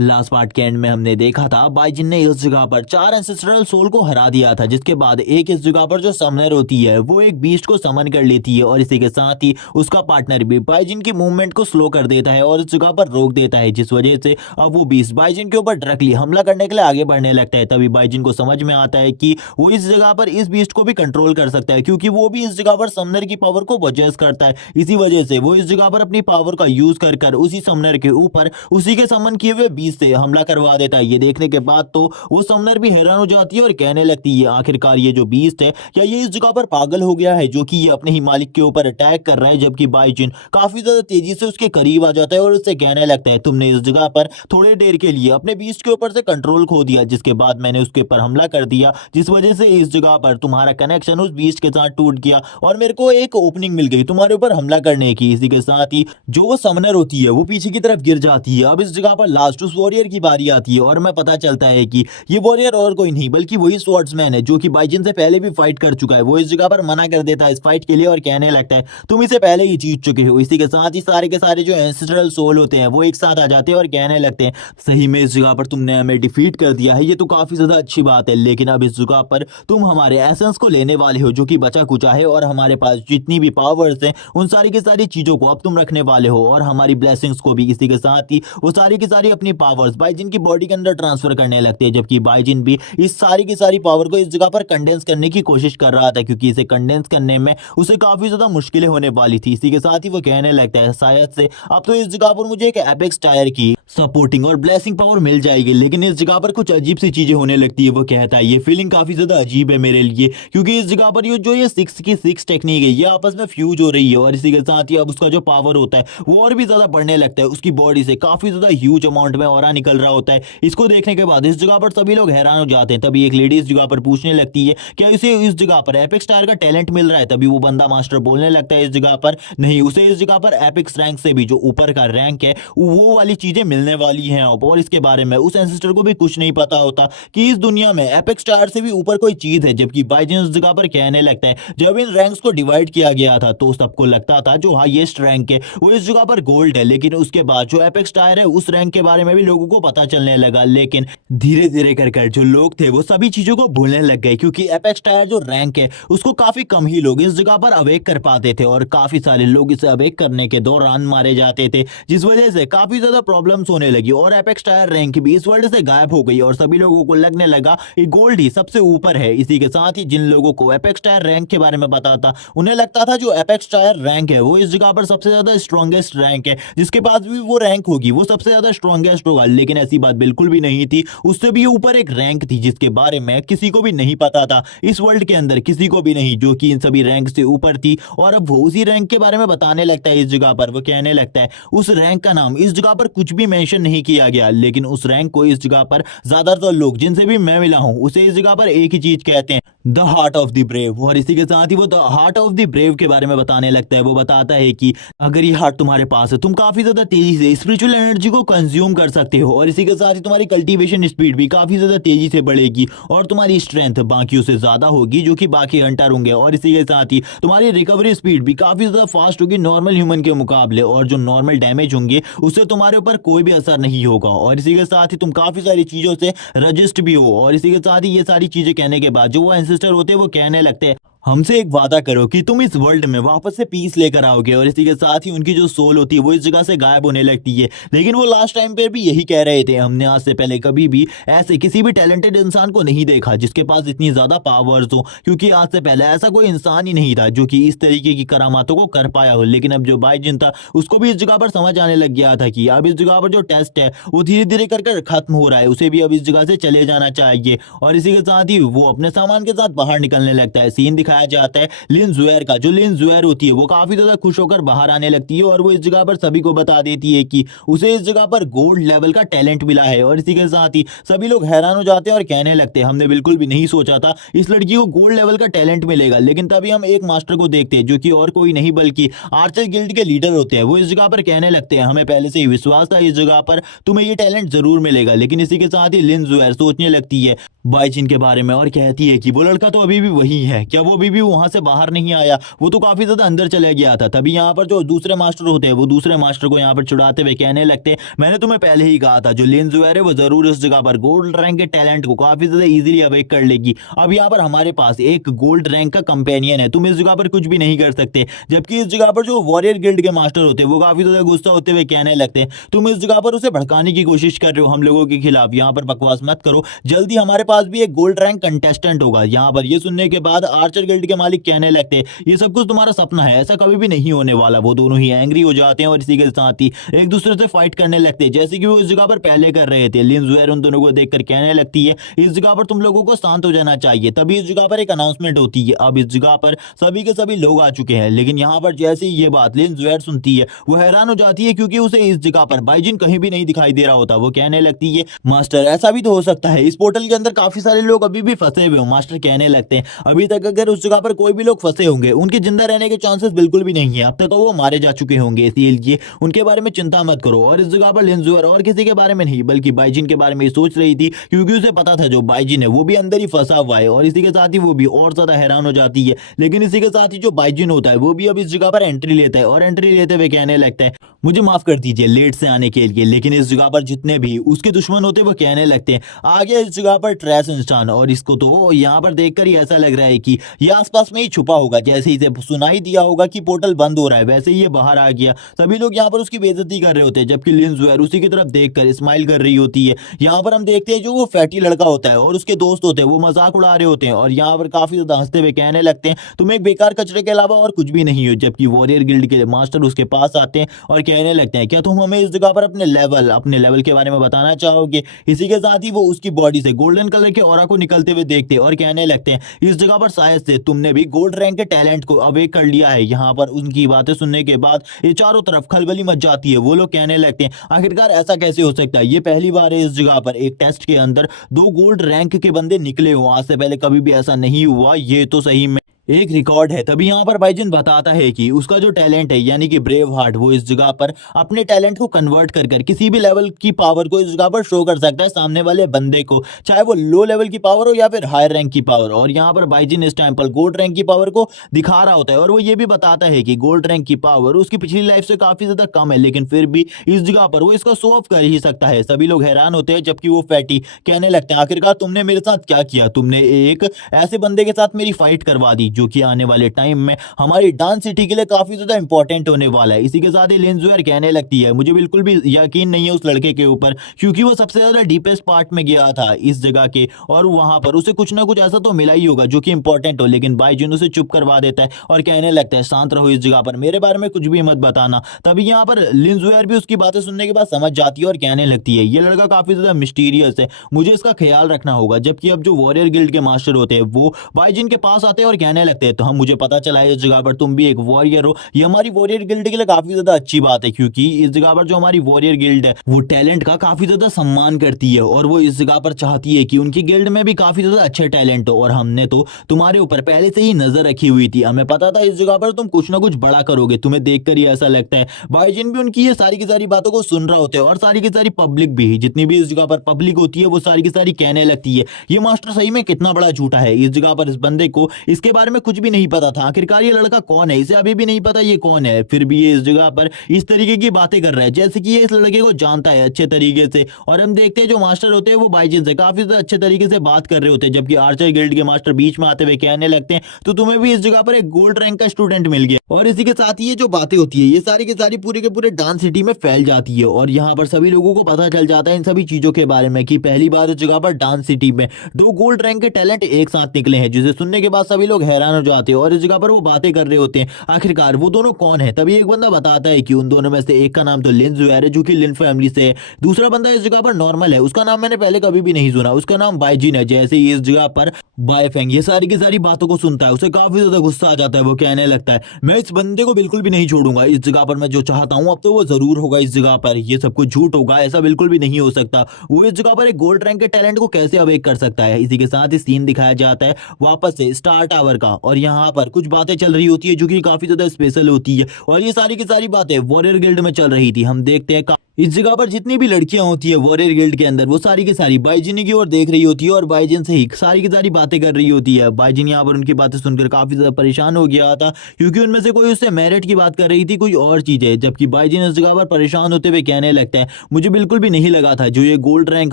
Last part के and में हमने देखा था बाइजिन ने इस जगह पर 4 एंसेस्ट्रल सोल को हरा दिया था, जिसके बाद एक इस जगह पर जो समनर होती है वो एक बीस्ट को समन कर लेती है और इसी के साथ ही उसका पार्टनर भी बाइजिन की मूवमेंट को स्लो कर देता है और इस जगह पर रोक देता है, जिस वजह से अब वो बीस्ट बाइजिन के ऊपर डायरेक्टली हमला करने के लिए आगे बढ़ने लगता है। तभी बाइजिन को समझ में आता है कि वो इस जगह पर इस बीस्ट को भी कंट्रोल कर सकता है, क्योंकि वो भी इस जगह पर समनर की पावर को पजेस करता है। इसी वजह से वो इस जगह पर अपनी पावर का यूज कर उसी समनर के ऊपर उसी के समन किए हुए बीस्ट से हमला करवा देता है। ये देखने के बाद तो वो समनर भी हैरान हो जाती है और कहने लगती है आखिरकार ये जो बीस्ट है क्या ये इस जगह पर पागल हो गया है जो कि ये अपने ही मालिक के ऊपर अटैक कर रहा है। जबकि बाइजिन काफी ज्यादा तेजी से उसके करीब आ जाता है और उससे कहने लगता है तुमने इस जगह पर थोड़े देर के लिए अपने बीस्ट के ऊपर से कंट्रोल खो दिया, जिसके बाद मैंने उसके ऊपर हमला कर दिया, जिस वजह से इस जगह पर तुम्हारा कनेक्शन उस बीस्ट के साथ टूट गया और मेरे को एक ओपनिंग मिल गई तुम्हारे ऊपर हमला करने की। इसी के साथ ही जो वो समनर होती है वो पीछे की तरफ गिर जाती है। अब इस जगह पर लास्ट उस वॉरियर की बारी आती है और मैं पता चलता है कि ये वॉरियर और कोई नहीं बल्कि वही स्वॉर्ड्समैन है जो कि बाइजिन से पहले भी फाइट कर चुका है। वो इस जगह पर मना कर देता है इस फाइट के लिए और कहने लगता है तुम इसे पहले ही जीत चुके हो। इसी के साथ ही सारे के सारे जो एंसेस्ट्रल सोल होते हैं वो एक साथ आ जाते हैं और कहने लगते हैं सही में इस जगह पर तुमने हमें डिफीट कर दिया है, ये तो काफी ज्यादा अच्छी बात है, लेकिन अब इस जगह पर तुम हमारे एसेंस को लेने वाले हो जो कि बचा कुचा है और हमारे पास जितनी भी पावर्स हैं उन सारी की सारी चीजों को अब तुम रखने वाले हो और हमारी ब्लेसिंग्स को भी। इसी के साथ ही वो सारी की सारी अपनी पावर्स बाइजिन की बॉडी के अंदर ट्रांसफर करने लगते हैं, जबकि बाइजिन भी इस सारी की सारी पावर को इस जगह पर कंडेंस करने की कोशिश कर रहा था, क्योंकि इसे कंडेंस करने में उसे काफी ज्यादा मुश्किलें होने वाली थी। इसी के साथ ही वो कहने लगता है शायद से अब तो इस जगह पर मुझे एक एपेक्स टायर की सपोर्टिंग और ब्लेसिंग पावर मिल जाएगी, लेकिन इस जगह पर कुछ अजीब सी चीजें होने लगती है। वो कहता है ये फीलिंग काफी ज्यादा अजीब है मेरे लिए, क्योंकि इस जगह पर ये 6 की 6 टेक्निक है ये आपस में फ्यूज हो रही है और इसी के साथ ही अब उसका जो पावर होता है वो और भी ज्यादा बढ़ने लगता है। उसकी बॉडी से काफी ज्यादा ह्यूज अमाउंट में ऑरा निकल रहा होता है। इसको देखने के बाद इस जगह पर सभी लोग हैरान हो जाते हैं। तभी एक लेडी इस जगह पर पूछने लगती है क्या इसे इस जगह पर एपेक्स टायर का टैलेंट मिल रहा है। तभी वो बंदा मास्टर बोलने लगता है इस जगह पर नहीं, उसे इस जगह पर एपेक्स रैंक से भी जो ऊपर का रैंक है वो वाली चीजें मिलने वाली हैं। और इसके बारे में उस एंसेस्टर को भी कुछ नहीं पता होता कि इस दुनिया में एपेक्स टायर से भी ऊपर कोई चीज है। जबकि बाइजिन उस जगह पर कहने लगता है जब इन रैंक्स को डिवाइड किया गया था तो सबको लगता था जो हाईएस्ट रैंक है वो इस जगह पर गोल्ड है, लेकिन उसके बाद जो एपेक्स टायर है उस रैंक के बारे में भी लोगों को पता चलने लगा। लेकिन धीरे धीरे कर जो लोग थे वो सभी चीजों को भूलने लग गए, क्योंकि एपेक्स टायर जो रैंक है उसको काफी कम ही लोग इस जगह पर अवेक कर पाते थे और काफी सारे लोग इसे अवेक करने के दौरान मारे जाते थे, जिस वजह से काफी ज्यादा प्रॉब्लम्स होने लगी और एपेक्स टायर रैंक भी इस वर्ल्ड से गायब हो गई और सभी लोगों को लगने लगा कि गोल्ड ही सबसे ऊपर है। इसी के साथ ही जिन लोगों को एपेक्स टायर रैंक के बारे में पता था उन्हें लगता था जो एपेक्स टायर रैंक है वो इस जगह पर सबसे ज्यादा स्ट्रॉन्गेस्ट रैंक है, जिसके पास भी वो रैंक होगी वो सबसे ज्यादा स्ट्रॉन्गेस्ट होगा। लेकिन ऐसी बात बिल्कुल भी नहीं थी, उससे भी ऊपर एक रैंक थी जिसके बारे में किसी को भी नहीं पता था इस वर्ल्ड के अंदर, किसी को भी नहीं, जो कि इन सभी रैंक से ऊपर थी। और अब वो उसी रैंक के बारे में बताने लगता है इस जगह पर। वो कहने लगता है उस रैंक का नाम इस जगह पर कुछ भी मेंशन नहीं किया गया, लेकिन उस रैंक को इस जगह पर ज्यादातर लोग जिनसे भी मैं मिला हूं उसे इस जगह पर एक ही चीज कहते हैं the heart of the brave. और इसी के साथ ही वो the heart of the brave के बारे में बताने लगता है। वो बताता है कि अगर ये हार्ट तुम्हारे पास है तुम काफी ज्यादा तेजी से स्पिरिचुअल एनर्जी को कंज्यूम कर सकते हो और इसी के साथ ही तुम्हारी कल्टीवेशन स्पीड भी काफी ज्यादा तेजी से बढ़ेगी और तुम्हारी स्ट्रेंथ बाकियों से ज्यादा होगी जो कि बाकी हंटर होंगे। और इसी के साथ ही तुम्हारी रिकवरी स्पीड भी काफी ज्यादा फास्ट होगी नॉर्मल ह्यूमन के मुकाबले, और जो नॉर्मल डैमेज होंगे उससे तुम्हारे ऊपर कोई भी असर नहीं होगा। और इसी के साथ ही तुम काफी सारी चीजों से रजिस्ट भी हो। और इसी के साथ ही ये सारी चीजें कहने के बाद जो वो एंसेस्टर होते हैं वो कहने लगते हैं हमसे एक वादा करो कि तुम इस वर्ल्ड में वापस से पीस लेकर आओगे। और इसी के साथ ही उनकी जो सोल होती है वो इस जगह से गायब होने लगती है। लेकिन वो लास्ट टाइम पे भी यही कह रहे थे हमने आज से पहले कभी भी ऐसे किसी भी टैलेंटेड इंसान को नहीं देखा जिसके पास इतनी ज्यादा पावर्स हो, क्योंकि आज से पहले ऐसा कोई इंसान ही नहीं था जो कि इस तरीके की करामातों को कर पाया हो। लेकिन अब जो बाइजिन था उसको भी इस जगह पर समझ आने लग गया था कि अब इस जगह पर जो टेस्ट है वो धीरे धीरे कर खत्म हो रहा है, उसे भी अब इस जगह से चले जाना चाहिए। और इसी के साथ ही वो अपने सामान के साथ बाहर निकलने लगता है। सीन दिखाया जाता है लिन जुएर का। जो लिन जुएर होती है वो काफी ज्यादा खुश होकर बाहर आने लगती है और वो इस जगह पर सभी को बता देती है कि उसे इस जगह पर गोल्ड लेवल का टैलेंट मिला है। और इसी के साथ ही सभी लोग हैरान हो जाते हैं और कहने लगते हैं हमने बिल्कुल भी नहीं सोचा था इस लड़की को गोल्ड लेवल का टैलेंट मिलेगा। लेकिन तभी हम एक मास्टर को देखते हैं जो कि और कोई नहीं बल्कि आर्चर गिल्ड के लीडर होते हैं। वो इस जगह पर कहने लगते हैं हमें पहले से ही विश्वास था इस जगह पर तुम्हें ये टैलेंट जरूर मिलेगा। लेकिन इसी के साथ ही लिन जुएर सोचने लगती है बाइजिन के बारे में और कहती है कि वो लड़का तो अभी भी वही है, क्या वो अभी भी वहां से बाहर नहीं आया, वो तो काफी ज्यादा अंदर चले गया था। तभी यहाँ पर जो दूसरे मास्टर होते हैं वो दूसरे मास्टर को यहाँ पर छुड़ाते हुए कहने लगते हैं, मैंने तुम्हें पहले ही कहा था जो लिन जुएर है वो जरूर इस जगह पर गोल्ड रैंक के टैलेंट को काफी ज्यादा इजीली अवेक कर लेगी। अब यहाँ पर हमारे पास एक गोल्ड रैंक का कंपेनियन है, तुम इस जगह पर कुछ भी नहीं कर सकते। जबकि इस जगह पर जो वॉरियर गिल्ड के मास्टर होते हैं वो काफी ज्यादा गुस्सा होते हुए कहने लगते हैं, तुम इस जगह पर उसे भड़काने की कोशिश कर रहे हो हम लोगों के खिलाफ, यहाँ पर बकवास मत करो, जल्दी हमारे पास भी एक गोल्ड रैंक कंटेस्टेंट होगा। यहाँ पर ये सुनने के बाद आर्चर गिल्ड के मालिक कहने लगते हैं, ये सब कुछ तुम्हारा सपना है, ऐसा कभी भी नहीं होने वाला। वो दोनों ही एंग्री हो जाते हैं और इसी के साथ ही एक दूसरे से फाइट करने लगते हैं, जैसे कि वो इस जगह पर पहले कर रहे थे। लिन जुएर उन दोनों को देखकर कहने लगती है, इस जगह पर तुम लोगों को शांत हो जाना चाहिए। तभी इस जगह पर एक अनाउंसमेंट होती है, अब इस जगह पर सभी के सभी लोग आ चुके हैं। लेकिन यहाँ पर जैसे ही ये बात लिन जुएर सुनती है वो हैरान हो जाती है, क्योंकि उसे इस जगह पर बाइजिन कहीं भी नहीं दिखाई दे रहा होता। वो कहने लगती है, मास्टर ऐसा भी तो हो सकता है इस पोर्टल के अंदर काफी सारे लोग अभी भी फंसे हुए हो। मास्टर कहने लगते हैं, अभी तक अगर उस जगह पर कोई भी लोग फंसे होंगे उनके जिंदा रहने के चांसेस बिल्कुल भी नहीं है, अब तक तो वो मारे जा चुके होंगे, इसलिए उनके बारे में चिंता मत करो। और इस जगह पर लिन जुएर और किसी के बारे में नहीं बल्कि बाइजिन के बारे में सोच रही थी, क्योंकि उसे पता था जो बाइजिन है वो भी अंदर ही फंसा हुआ है। और इसी के साथ ही वो भी और ज्यादा हैरान हो जाती है। लेकिन इसी के साथ ही जो बाइजिन होता है वो भी अब इस जगह पर एंट्री लेता है और एंट्री लेते हुए कहने लगता है, मुझे माफ कर दीजिए लेट से आने के लिए। लेकिन इस जगह पर जितने भी उसके दुश्मन होते हैं वो कहने लगते हैं, आ गया इस जगह पर ट्रैश इंसान। और इसको तो यहाँ पर देखकर ही ऐसा लग रहा है कि ये आसपास में ही छुपा होगा, जैसे इसे सुनाई दिया होगा कि पोर्टल बंद हो रहा है वैसे ही ये बाहर आ गया। सभी लोग यहाँ पर उसकी बेइज्जती कर रहे होते हैं, जबकि लिन जुएर उसी की तरफ देखकर स्माइल कर रही होती है। यहाँ पर हम देखते हैं जो वो फैटी लड़का होता है और उसके दोस्त होते हैं वो मजाक उड़ा रहे होते हैं और यहाँ पर काफी ज्यादा हंसते हुए कहने लगते हैं, तुम एक बेकार कचरे के अलावा और कुछ भी नहीं हो। जबकि वॉरियर गिल्ड के मास्टर उसके पास आते हैं और कहने लगते हैं, क्या तुम हमें इस जगह पर अपने लेवल के बारे में बताना चाहोगे। इसी के साथ ही वो उसकी बॉडी से गोल्डन कलर के ऑरा को निकलते हुए देखते हैं और कहने लगते हैं, इस जगह पर शायद से तुमने भी गोल्ड रैंक के टैलेंट को अवेक कर लिया है। यहाँ पर उनकी बातें सुनने के बाद ये चारों तरफ खलबली मच जाती है। वो लोग कहने लगते हैं, आखिरकार ऐसा कैसे हो सकता है, ये पहली बार है इस जगह पर एक टेस्ट के अंदर 2 गोल्ड रैंक के बंदे निकले हो, आज से पहले कभी भी ऐसा नहीं हुआ, ये तो सही में एक रिकॉर्ड है। तभी यहाँ पर बाइजिन बताता है कि उसका जो टैलेंट है यानी कि ब्रेव हार्ट, वो इस जगह पर अपने टैलेंट को कन्वर्ट कर कर किसी भी लेवल की पावर को इस जगह पर शो कर सकता है सामने वाले बंदे को, चाहे वो लो लेवल की पावर हो या फिर हायर रैंक की पावर। और यहाँ पर बाइजिन इस टाइम पर गोल्ड रैंक की पावर को दिखा रहा होता है और वो ये भी बताता है कि गोल्ड रैंक की पावर उसकी पिछली लाइफ से काफी ज्यादा कम है, लेकिन फिर भी इस जगह पर वो इसका शो ऑफ कर ही सकता है। सभी लोग हैरान होते हैं, जबकि वो फैटी कहने लगते हैं, आखिरकार तुमने मेरे साथ क्या किया, तुमने एक ऐसे बंदे के साथ मेरी फाइट करवा दी जो कि आने वाले टाइम में हमारी डांस सिटी के लिए काफी ज्यादा इंपॉर्टेंट होने वाला है। इसी के साथ ही लिन जुएर कहने लगती है, मुझे बिल्कुल भी यकीन नहीं है उस लड़के के ऊपर, क्योंकि वो सबसे ज्यादा डीपेस्ट पार्ट में गया था इस जगह के और वहां पर उसे कुछ ना कुछ ऐसा तो मिला ही होगा जो कि इंपॉर्टेंट हो। लेकिन बाइजुन उसे चुप करवा देता है और कहने लगता है, शांत रहो इस जगह पर, मेरे बारे में कुछ भी मत बताना। तभी यहाँ पर लिन जुएर भी उसकी बातें सुनने के बाद समझ जाती है और कहने लगती है, ये लड़का काफी ज्यादा मिस्टीरियस है, मुझे इसका ख्याल रखना होगा। जबकि अब जो वॉरियर गिल्ड के मास्टर होते हैं वो बाइजिन के पास आते हैं और कहने लगते हैं, तो हम मुझे पता चला है इस जगह पर तुम भी एक वॉरियर हो, ये हमारी वॉरियर गिल्ड के लिए काफी ज्यादा अच्छी बात है, क्योंकि इस जगह पर जो हमारी वॉरियर गिल्ड है वो टैलेंट का काफी ज्यादा सम्मान करती है और वो इस जगह पर चाहती है कि उनकी गिल्ड में भी काफी ज्यादा अच्छे टैलेंट हो। और हमने तो तुम्हारे ऊपर पहले से ही नजर रखी हुई थी, हमें पता था इस जगह पर तुम कुछ ना कुछ बड़ा करोगे, तुम्हें देखकर ही ऐसा लगता है। बाइजिन भी उनकी ये सारी की सारी बातों को सुन रहा होता है और सारी की सारी पब्लिक भी, जितनी भी इस जगह पर पब्लिक होती है वो सारी की सारी कहने लगती है, ये मास्टर सही में कितना बड़ा झूठा है, इस जगह पर इस बंदे को इसके बारे में कुछ भी नहीं पता था, आखिरकार ये लड़का कौन है, इसे अभी भी नहीं पता ये कौन है, फिर भी ये इस जगह पर इस तरीके की बातें कर रहा है जैसे कि ये इस लड़के को जानता है अच्छे तरीके से। और हम देखते हैं जो मास्टर होते हैं वो बाइजिन से काफी ज्यादा अच्छे तरीके से बात कर रहे होते हैं, जबकि आर्चर गिल्ड के मास्टर बीच में आते हुए कहने लगते हैं, तो तुम्हें भी इस जगह पर एक गोल्ड रैंक का स्टूडेंट मिल गया। और इसी के साथ ही ये जो बातें होती है ये सारी की सारी पूरे के पूरे डांस सिटी में फैल जाती है और यहाँ पर सभी लोगों को पता चल जाता है इन सभी चीजों के बारे में कि पहली बार इस जगह पर डांस सिटी में 2 गोल्ड रैंक के टैलेंट एक साथ निकले हैं, जिसे सुनने के बाद सभी लोग हैरान हो जाते हैं और इस जगह पर वो बातें कर रहे होते हैं, आखिरकार वो दोनों कौन है। तभी एक बंदा बताता है कि उन दोनों में से एक का नाम तो लिन जुएर है जो कि लिन फैमिली से है, दूसरा बंदा इस जगह पर नॉर्मल है, उसका नाम मैंने पहले कभी भी नहीं सुना, उसका नाम बाइजिन है। जैसे ही इस जगह पर बायफेंग ये सारी की सारी बातों को सुनता है उसे काफी ज्यादा गुस्सा आ जाता है, वो कहने लगता है, मैं इस बंदे को बिल्कुल भी नहीं छोड़ूंगा, इस जगह पर मैं जो चाहता हूं अब तो वो जरूर होगा, इस जगह पर ये सब कुछ झूठ होगा, ऐसा बिल्कुल भी नहीं हो सकता, वो इस जगह पर एक गोल्ड रैंक के टैलेंट को कैसे अवेक कर सकता है। इसी के साथ ही सीन दिखाया जाता है वापस से स्टार टावर का और यहाँ पर कुछ बातें चल रही होती है जो कि काफी ज्यादा स्पेशल होती है और ये सारी की सारी बातें वॉरियर गिल्ड में चल रही थी। हम देखते हैं इस जगह पर जितनी भी लड़कियां होती है वॉरियर गिल्ड के अंदर वो सारी की सारी बाइजिन की ओर देख रही होती है और बाइजिन से ही सारी की सारी बातें कर रही होती है। बाइजिन यहाँ पर उनकी बातें सुनकर काफी ज्यादा परेशान हो गया था क्योंकि उनमें से कोई उससे मैरिट की बात कर रही थी, कोई और चीज है। जबकि बाइजिन इस जगह पर परेशान होते हुए कहने लगता है, मुझे बिल्कुल भी नहीं लगा था जो ये गोल्ड रैंक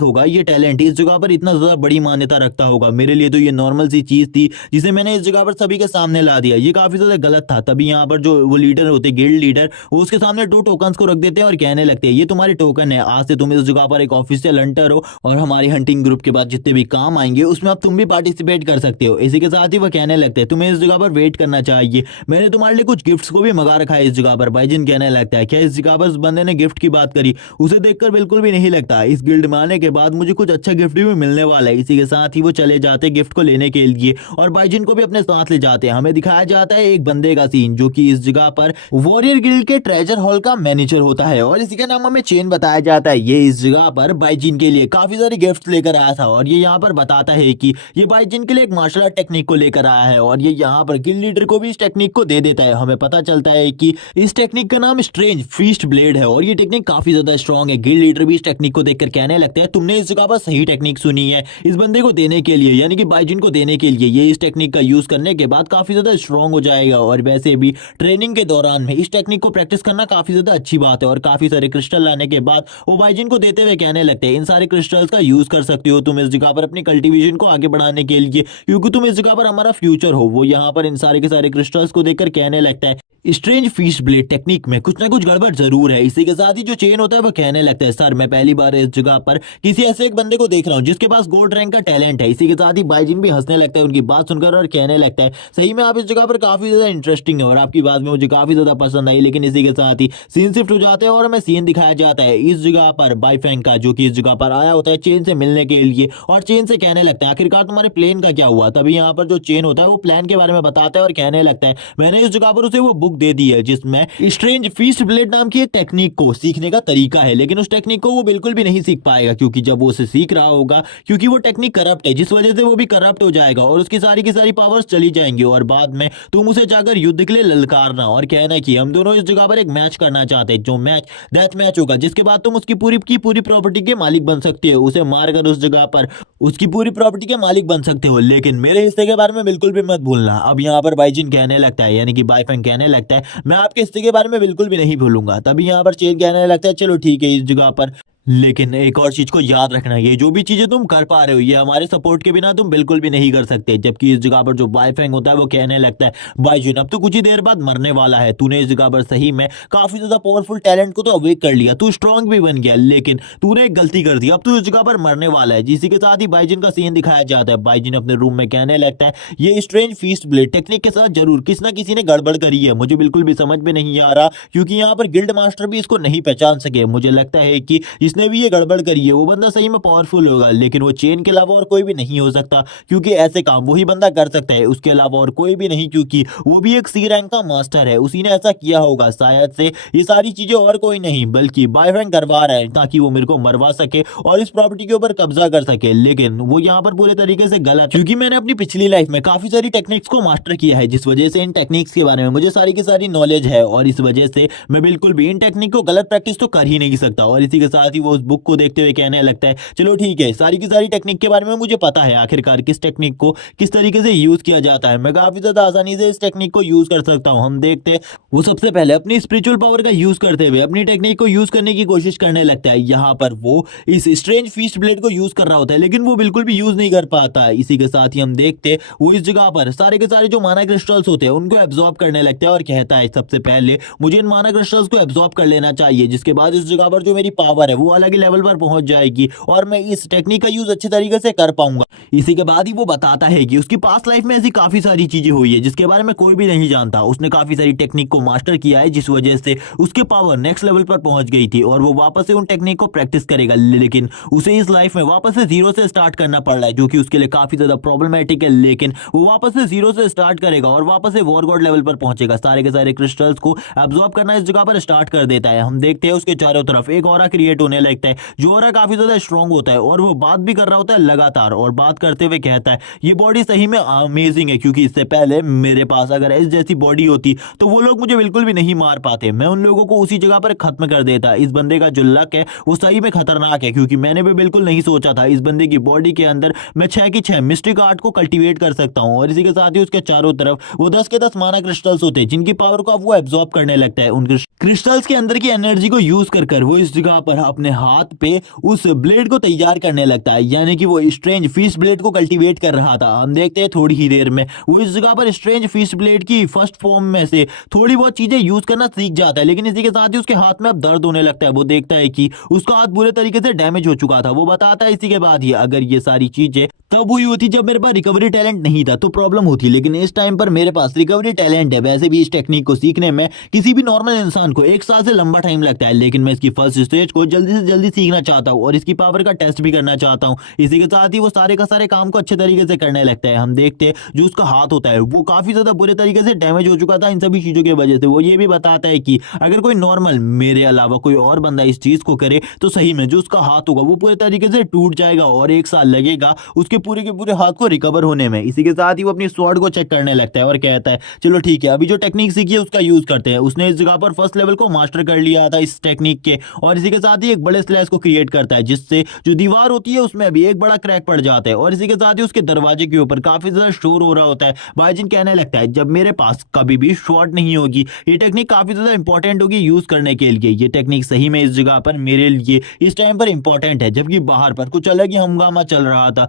होगा, ये टैलेंट इस जगह पर इतना ज्यादा बड़ी मान्यता रखता होगा। मेरे लिए तो ये नॉर्मल सी चीज थी जिसे मैंने इस जगह पर सभी के सामने ला दिया, ये काफी ज्यादा गलत था। तभी यहाँ पर जो वो लीडर होते गिल्ड लीडर वो उसके सामने 2 टोकन्स को रख देते हैं और कहने लगते हैं, ये तुम्हारे टोकन है, आज से तुम इस जगह पर एक ऑफिशियल हंटर हो और हमारी हंटिंग ग्रुप के बाद जितने भी काम आएंगे उसमें अब तुम भी पार्टिसिपेट कर सकते हो। इसी के साथ ही वो कहने लगते हैं, तुम्हें इस जगह पर वेट करना चाहिए, मैंने तुम्हारे लिए कुछ गिफ्ट्स को भी मंगा रखा है इस जगह पर। बाइजिन कहने लगता है, क्या इस जगह पर उस बंदे ने गिफ्ट की बात करी? उसे देखकर बिल्कुल भी नहीं लगता इस गिल्ड में आने के बाद मुझे कुछ अच्छा गिफ्ट भी मिलने वाला है। इसी के साथ ही वो चले जाते गिफ्ट को लेने के लिए और बाइजिन को भी अपने साथ ले जाते हैं। हमें दिखाया जाता है एक बंदे का सीन जो कि इस जगह पर वॉरियर गिल्ड के ट्रेजर हॉल का मैनेजर होता है और इसी का नाम हमें चेन बताया जाता है। ये इस जगह पर बाइजिन के लिए काफी सारे गिफ्ट लेकर आया था और ये यहाँ पर बताता है कि ये बाइजिन के लिए एक मार्शल आर्ट टेक्निक को लेकर आया है और ये यहाँ पर गिल्ड लीडर को भी इस टेक्निक को दे देता है। हमें पता चलता है कि इस टेक्निक का नाम स्ट्रेंज फीस्ट ब्लेड है और ये टेक्निक काफी ज्यादा स्ट्रॉन्ग है। गिल्ड लीडर भी इस टेक्निक को देखकर कहने लगता है, तुमने इस जगह पर सही टेक्निक सुनी है, इस बंदे को देने के लिए यानी कि बाइजिन को देने के लिए ये इस टेक्निक का यूज करने के बाद काफी ज्यादा स्ट्रॉन्ग हो जाएगा। और वैसे भी ट्रेनिंग के दौरान में इस टेक्निक को प्रैक्टिस करना काफी ज्यादा अच्छी बात है। और काफी सारे क्रिस्टल लाने के बाद वो बाइजिन को देते हुए कहने लगते हैं, इन सारे क्रिस्टल्स का यूज कर सकते हो तुम इस जगह पर अपनी कल्टीवेशन को आगे बढ़ाने के लिए, क्योंकि तुम इस जगह पर हमारा फ्यूचर हो। वो यहाँ पर इन सारे के सारे क्रिस्टल्स को देखकर कहने लगता है, स्ट्रेंज फिश ब्लेड टेक्निक में कुछ ना कुछ गड़बड़ जरूर है। इसी के साथ ही जो चेन होता है वो कहने लगता है, सर मैं पहली बार इस जगह पर किसी ऐसे एक बंदे को देख रहा हूँ जिसके पास गोल्ड रैंक का टैलेंट है। इसी के साथ ही बाइजिन भी हंसने लगता है उनकी बात सुनकर और कहने लगता है, सही में आप इस जगह पर काफी ज्यादा इंटरेस्टिंग है और आपकी बात में मुझे काफी ज्यादा पसंद आई। लेकिन इसी के साथ ही सीन शिफ्ट हो जाते हैं और हमें सीन दिखाया जाता है इस जगह पर बाइफेंग का, जो कि इस जगह पर आया होता है चेन से मिलने के लिए और चेन से कहने लगता है, आखिरकार तुम्हारे प्लेन का क्या हुआ? तभी यहाँ पर जो चेन होता है वो प्लान के बारे में बताता है और कहने लगता है, मैंने इस जगह पर उसे वो बुक दे दी है जिसमें स्ट्रेंज फीस्ट ब्लेड नाम की एक टेक्निक को सीखने का तरीका है। लेकिन उस टेक्निक को वो बिल्कुल भी नहीं सीख पाएगा क्योंकि जब वो उसे सीख रहा होगा, क्योंकि वो टेक्निक करप्ट है जिस वजह से वो भी करप्ट हो जाएगा और उसकी सारी की सारी पावर्स चली जाएंगी और बाद में तुम उसे जाकर युद्ध के लिए ललकारना और कहना कि हम दोनों इस जगह पर एक मैच करना चाहते हैं, जो मैच डेथ मैच होगा, जिसके बाद तुम उसकी पूरी की पूरी प्रॉपर्टी के मालिक बन सकते हो, उसे मारकर उस जगह पर उसकी पूरी प्रॉपर्टी के मालिक बन सकते हो, लेकिन मेरे हिस्से के बारे में बिल्कुल भी मत भूलना। अब यहाँ पर बाइजिन कहने लगता है यानी कि बाइफेंग कहने लगता है, मैं आपके हिस्से के बारे में बिल्कुल भी नहीं भूलूंगा। तभी यहाँ पर चेन कहने लगता है, चलो ठीक है इस जगह पर, लेकिन एक और चीज को याद रखना, ये जो भी चीजें तुम कर पा रहे हो ये हमारे सपोर्ट के बिना तुम बिल्कुल भी नहीं कर सकते। जबकि इस जगह पर जो बाइफेंग होता है वो कहने लगता है, बाइजुन अब तो कुछ ही देर बाद मरने वाला है, तूने इस जगह पर सही में काफी ज्यादा पावरफुल टैलेंट को तो अवेक कर लिया, तू स्ट्रांग भी बन गया, लेकिन तूने एक गलती कर दी, अब तू इस जगह पर मरने वाला है। जिसी के साथ ही बाइजिन का सीन दिखाया जाता है। बाइजिन अपने रूम में कहने लगता है, ये स्ट्रेंज फीस्ट ब्लेड टेक्निक के साथ जरूर किसी ना किसी ने गड़बड़ करी है, मुझे बिल्कुल भी समझ में नहीं आ रहा क्योंकि यहाँ पर गिल्ड मास्टर भी इसको नहीं पहचान सके। मुझे लगता है कि जिसने भी ये गड़बड़ करी है वो बंदा सही में पावरफुल होगा, लेकिन वो चेन के अलावा और कोई भी नहीं हो सकता क्योंकि ऐसे काम वही बंदा कर सकता है, उसके अलावा और कोई भी नहीं, क्योंकि वो भी एक सी रैंक का मास्टर है, उसी ने ऐसा किया होगा। शायद से ये सारी चीजें और कोई नहीं बल्कि बाइफेंग करवा रहा है ताकि वो मेरे को मरवा सके और इस प्रॉपर्टी के ऊपर कब्जा कर सके। लेकिन वो यहाँ पर पूरे तरीके से गलत, क्योंकि मैंने अपनी पिछली लाइफ में काफी सारी टेक्निक्स को मास्टर किया है जिस वजह से इन टेक्निक्स के बारे में मुझे सारी की सारी नॉलेज है और इस वजह से मैं बिल्कुल भी इन टेक्निक को गलत प्रैक्टिस तो कर ही नहीं सकता। और इसी के साथ ही वो उस बुक को देखते हुए कहने लगता है, चलो ठीक है सारी की सारी टेक्निक के बारे में मुझे पता है, आखिरकार किस टेक्निक को किस तरीके से यूज किया जाता है, मैं काफी ज्यादा आसानी से इस टेक्निक को यूज कर सकता हूँ। हम देखते हैं वो सबसे पहले अपनी स्पिरिचुअल पावर का यूज करते हुए अपनी टेक्निक को यूज करने की कोशिश करने लगता है। यहाँ पर वो इस स्ट्रेंज फीस्ट ब्लेड को यूज कर रहा होता है लेकिन वो बिल्कुल भी यूज नहीं कर पाता है। इसी के साथ ही हम देखते हैं वो इस जगह पर सारे के सारे जो माना क्रिस्टल्स होते हैं उनको एब्जॉर्ब करने लगता है और कहता है, सबसे पहले मुझे इन माना क्रिस्टल्स को एब्जॉर्ब कर लेना चाहिए, जिसके बाद इस जगह पर जो मेरी पावर है वो अलग ही लेवल पर पहुंच जाएगी और मैं इस टेक्निक का यूज अच्छे तरीके से कर पाऊंगा। इसी के बाद ही वो बताता है कि उसकी पास्ट लाइफ में ऐसी काफी सारी चीजें हुई है जिसके बारे में कोई भी नहीं जानता, उसने काफी सारी टेक्निक को मास्टर किया है जिस वजह से उसकी पावर नेक्स्ट लेवल पर पहुंच गई थी और वो वापस से उन टेक्निक को प्रैक्टिस करेगा, लेकिन उसे इस लाइफ में वापस से जीरो से स्टार्ट करना पड़ रहा है जो कि उसके लिए काफी ज्यादा प्रॉब्लमेटिक है। लेकिन वो वापस से जीरो से स्टार्ट करेगा और वापस से वॉर गॉड लेवल पर पहुंचेगा, सारे के सारे क्रिस्टल्स को एब्जॉर्ब करना इस जगह पर स्टार्ट कर देता है। हम देखते हैं उसके चारों तरफ एक ऑरा क्रिएट होने करने लगता है। जोरा काफी ज्यादा स्ट्रांग होता है और वो बात भी कर रहा होता है लगातार, और बात करते हुए कहता है ये बॉडी सही में अमेजिंग है, क्योंकि इससे पहले मेरे पास अगर इस जैसी बॉडी होती तो वो लोग मुझे बिल्कुल भी नहीं मार पाते, मैं उन लोगों को उसी जगह पर खत्म कर देता। इस बंदे का जो लक है वो सही में खतरनाक है, क्योंकि मैंने भी बिल्कुल नहीं सोचा था इस बंदे की बॉडी के अंदर मैं 6 की 6 मिस्टिक आर्ट को कल्टीवेट कर सकता हूँ। और इसी के साथ ही उसके चारों तरफ वो 10 के 10 माना क्रिस्टल्स होते हैं, जिनकी पावर को अब वो एब्जॉर्ब करने लगता है। उन क्रिस्टल्स के अंदर की एनर्जी को यूज कर कर वो इस जगह पर अपने हाथ पे उस ब्लेड को तैयार करने लगता है, यानी कि वो स्ट्रेंज फिश ब्लेड को कल्टीवेट कर रहा था। हम देखते हैं थोड़ी ही देर में वो इस जगह पर स्ट्रेंज फिश ब्लेड की फर्स्ट फॉर्म में से थोड़ी बहुत चीजें यूज करना सीख जाता है, लेकिन इसी के साथ ही उसके हाथ में अब दर्द होने लगता है। वो देखता है कि उसका हाथ बुरे तरीके से डैमेज हो चुका था। वो बताता है इसी के बाद ही अगर ये सारी चीजें तब हुई होती जब मेरे पास रिकवरी टैलेंट नहीं था तो प्रॉब्लम होती, लेकिन इस टाइम पर मेरे पास रिकवरी टैलेंट है। वैसे भी इस टेक्निक को सीखने में किसी भी नॉर्मल इंसान को 1 साल से लंबा टाइम लगता है, लेकिन मैं इसकी फर्स्ट स्टेज को जल्दी से जल्दी सीखना चाहता हूँ और इसकी पावर का टेस्ट भी करना चाहता हूँ। इसी के साथ ही वो सारे का सारे काम को अच्छे तरीके से करने लगता है। हम देखते हैं जो उसका हाथ होता है वो काफी ज्यादा बुरे तरीके से डैमेज हो चुका था इन सभी चीजों की वजह से। वो ये भी बताता है कि अगर कोई नॉर्मल मेरे अलावा कोई और बंदा इस चीज को करे तो सही में जो उसका हाथ होगा वो पूरे तरीके से टूट जाएगा और 1 साल लगेगा उसके पूरे के पूरे हाथ को रिकवर होने में। इसी के साथ ही वो अपनी स्वॉर्ड को चेक करने लगता है और कहता है चलो ठीक है, अभी जो टेक्निक सीखी है उसका यूज करते हैं। उसने इस जगह पर फर्स्ट लेवल को मास्टर कर लिया था इस टेक्निक के, और इसी के साथ ही एक बड़े स्लैश को क्रिएट करता है जिससे जो दीवार होती है उसमें अभी एक बड़ा क्रैक पड़ जाता है। और इसी के साथ ही उसके दरवाजे के ऊपर काफी ज्यादा शोर हो रहा होता है। बाइजिन कहने लगता है जब मेरे पास कभी भी शॉर्ट नहीं होगी ये टेक्निक काफी ज्यादा इंपॉर्टेंट होगी यूज करने के लिए। ये टेक्निक सही में इस जगह पर मेरे लिए इस टाइम पर इंपॉर्टेंट है, जबकि बाहर पर कुछ अलग ही हंगामा चल रहा था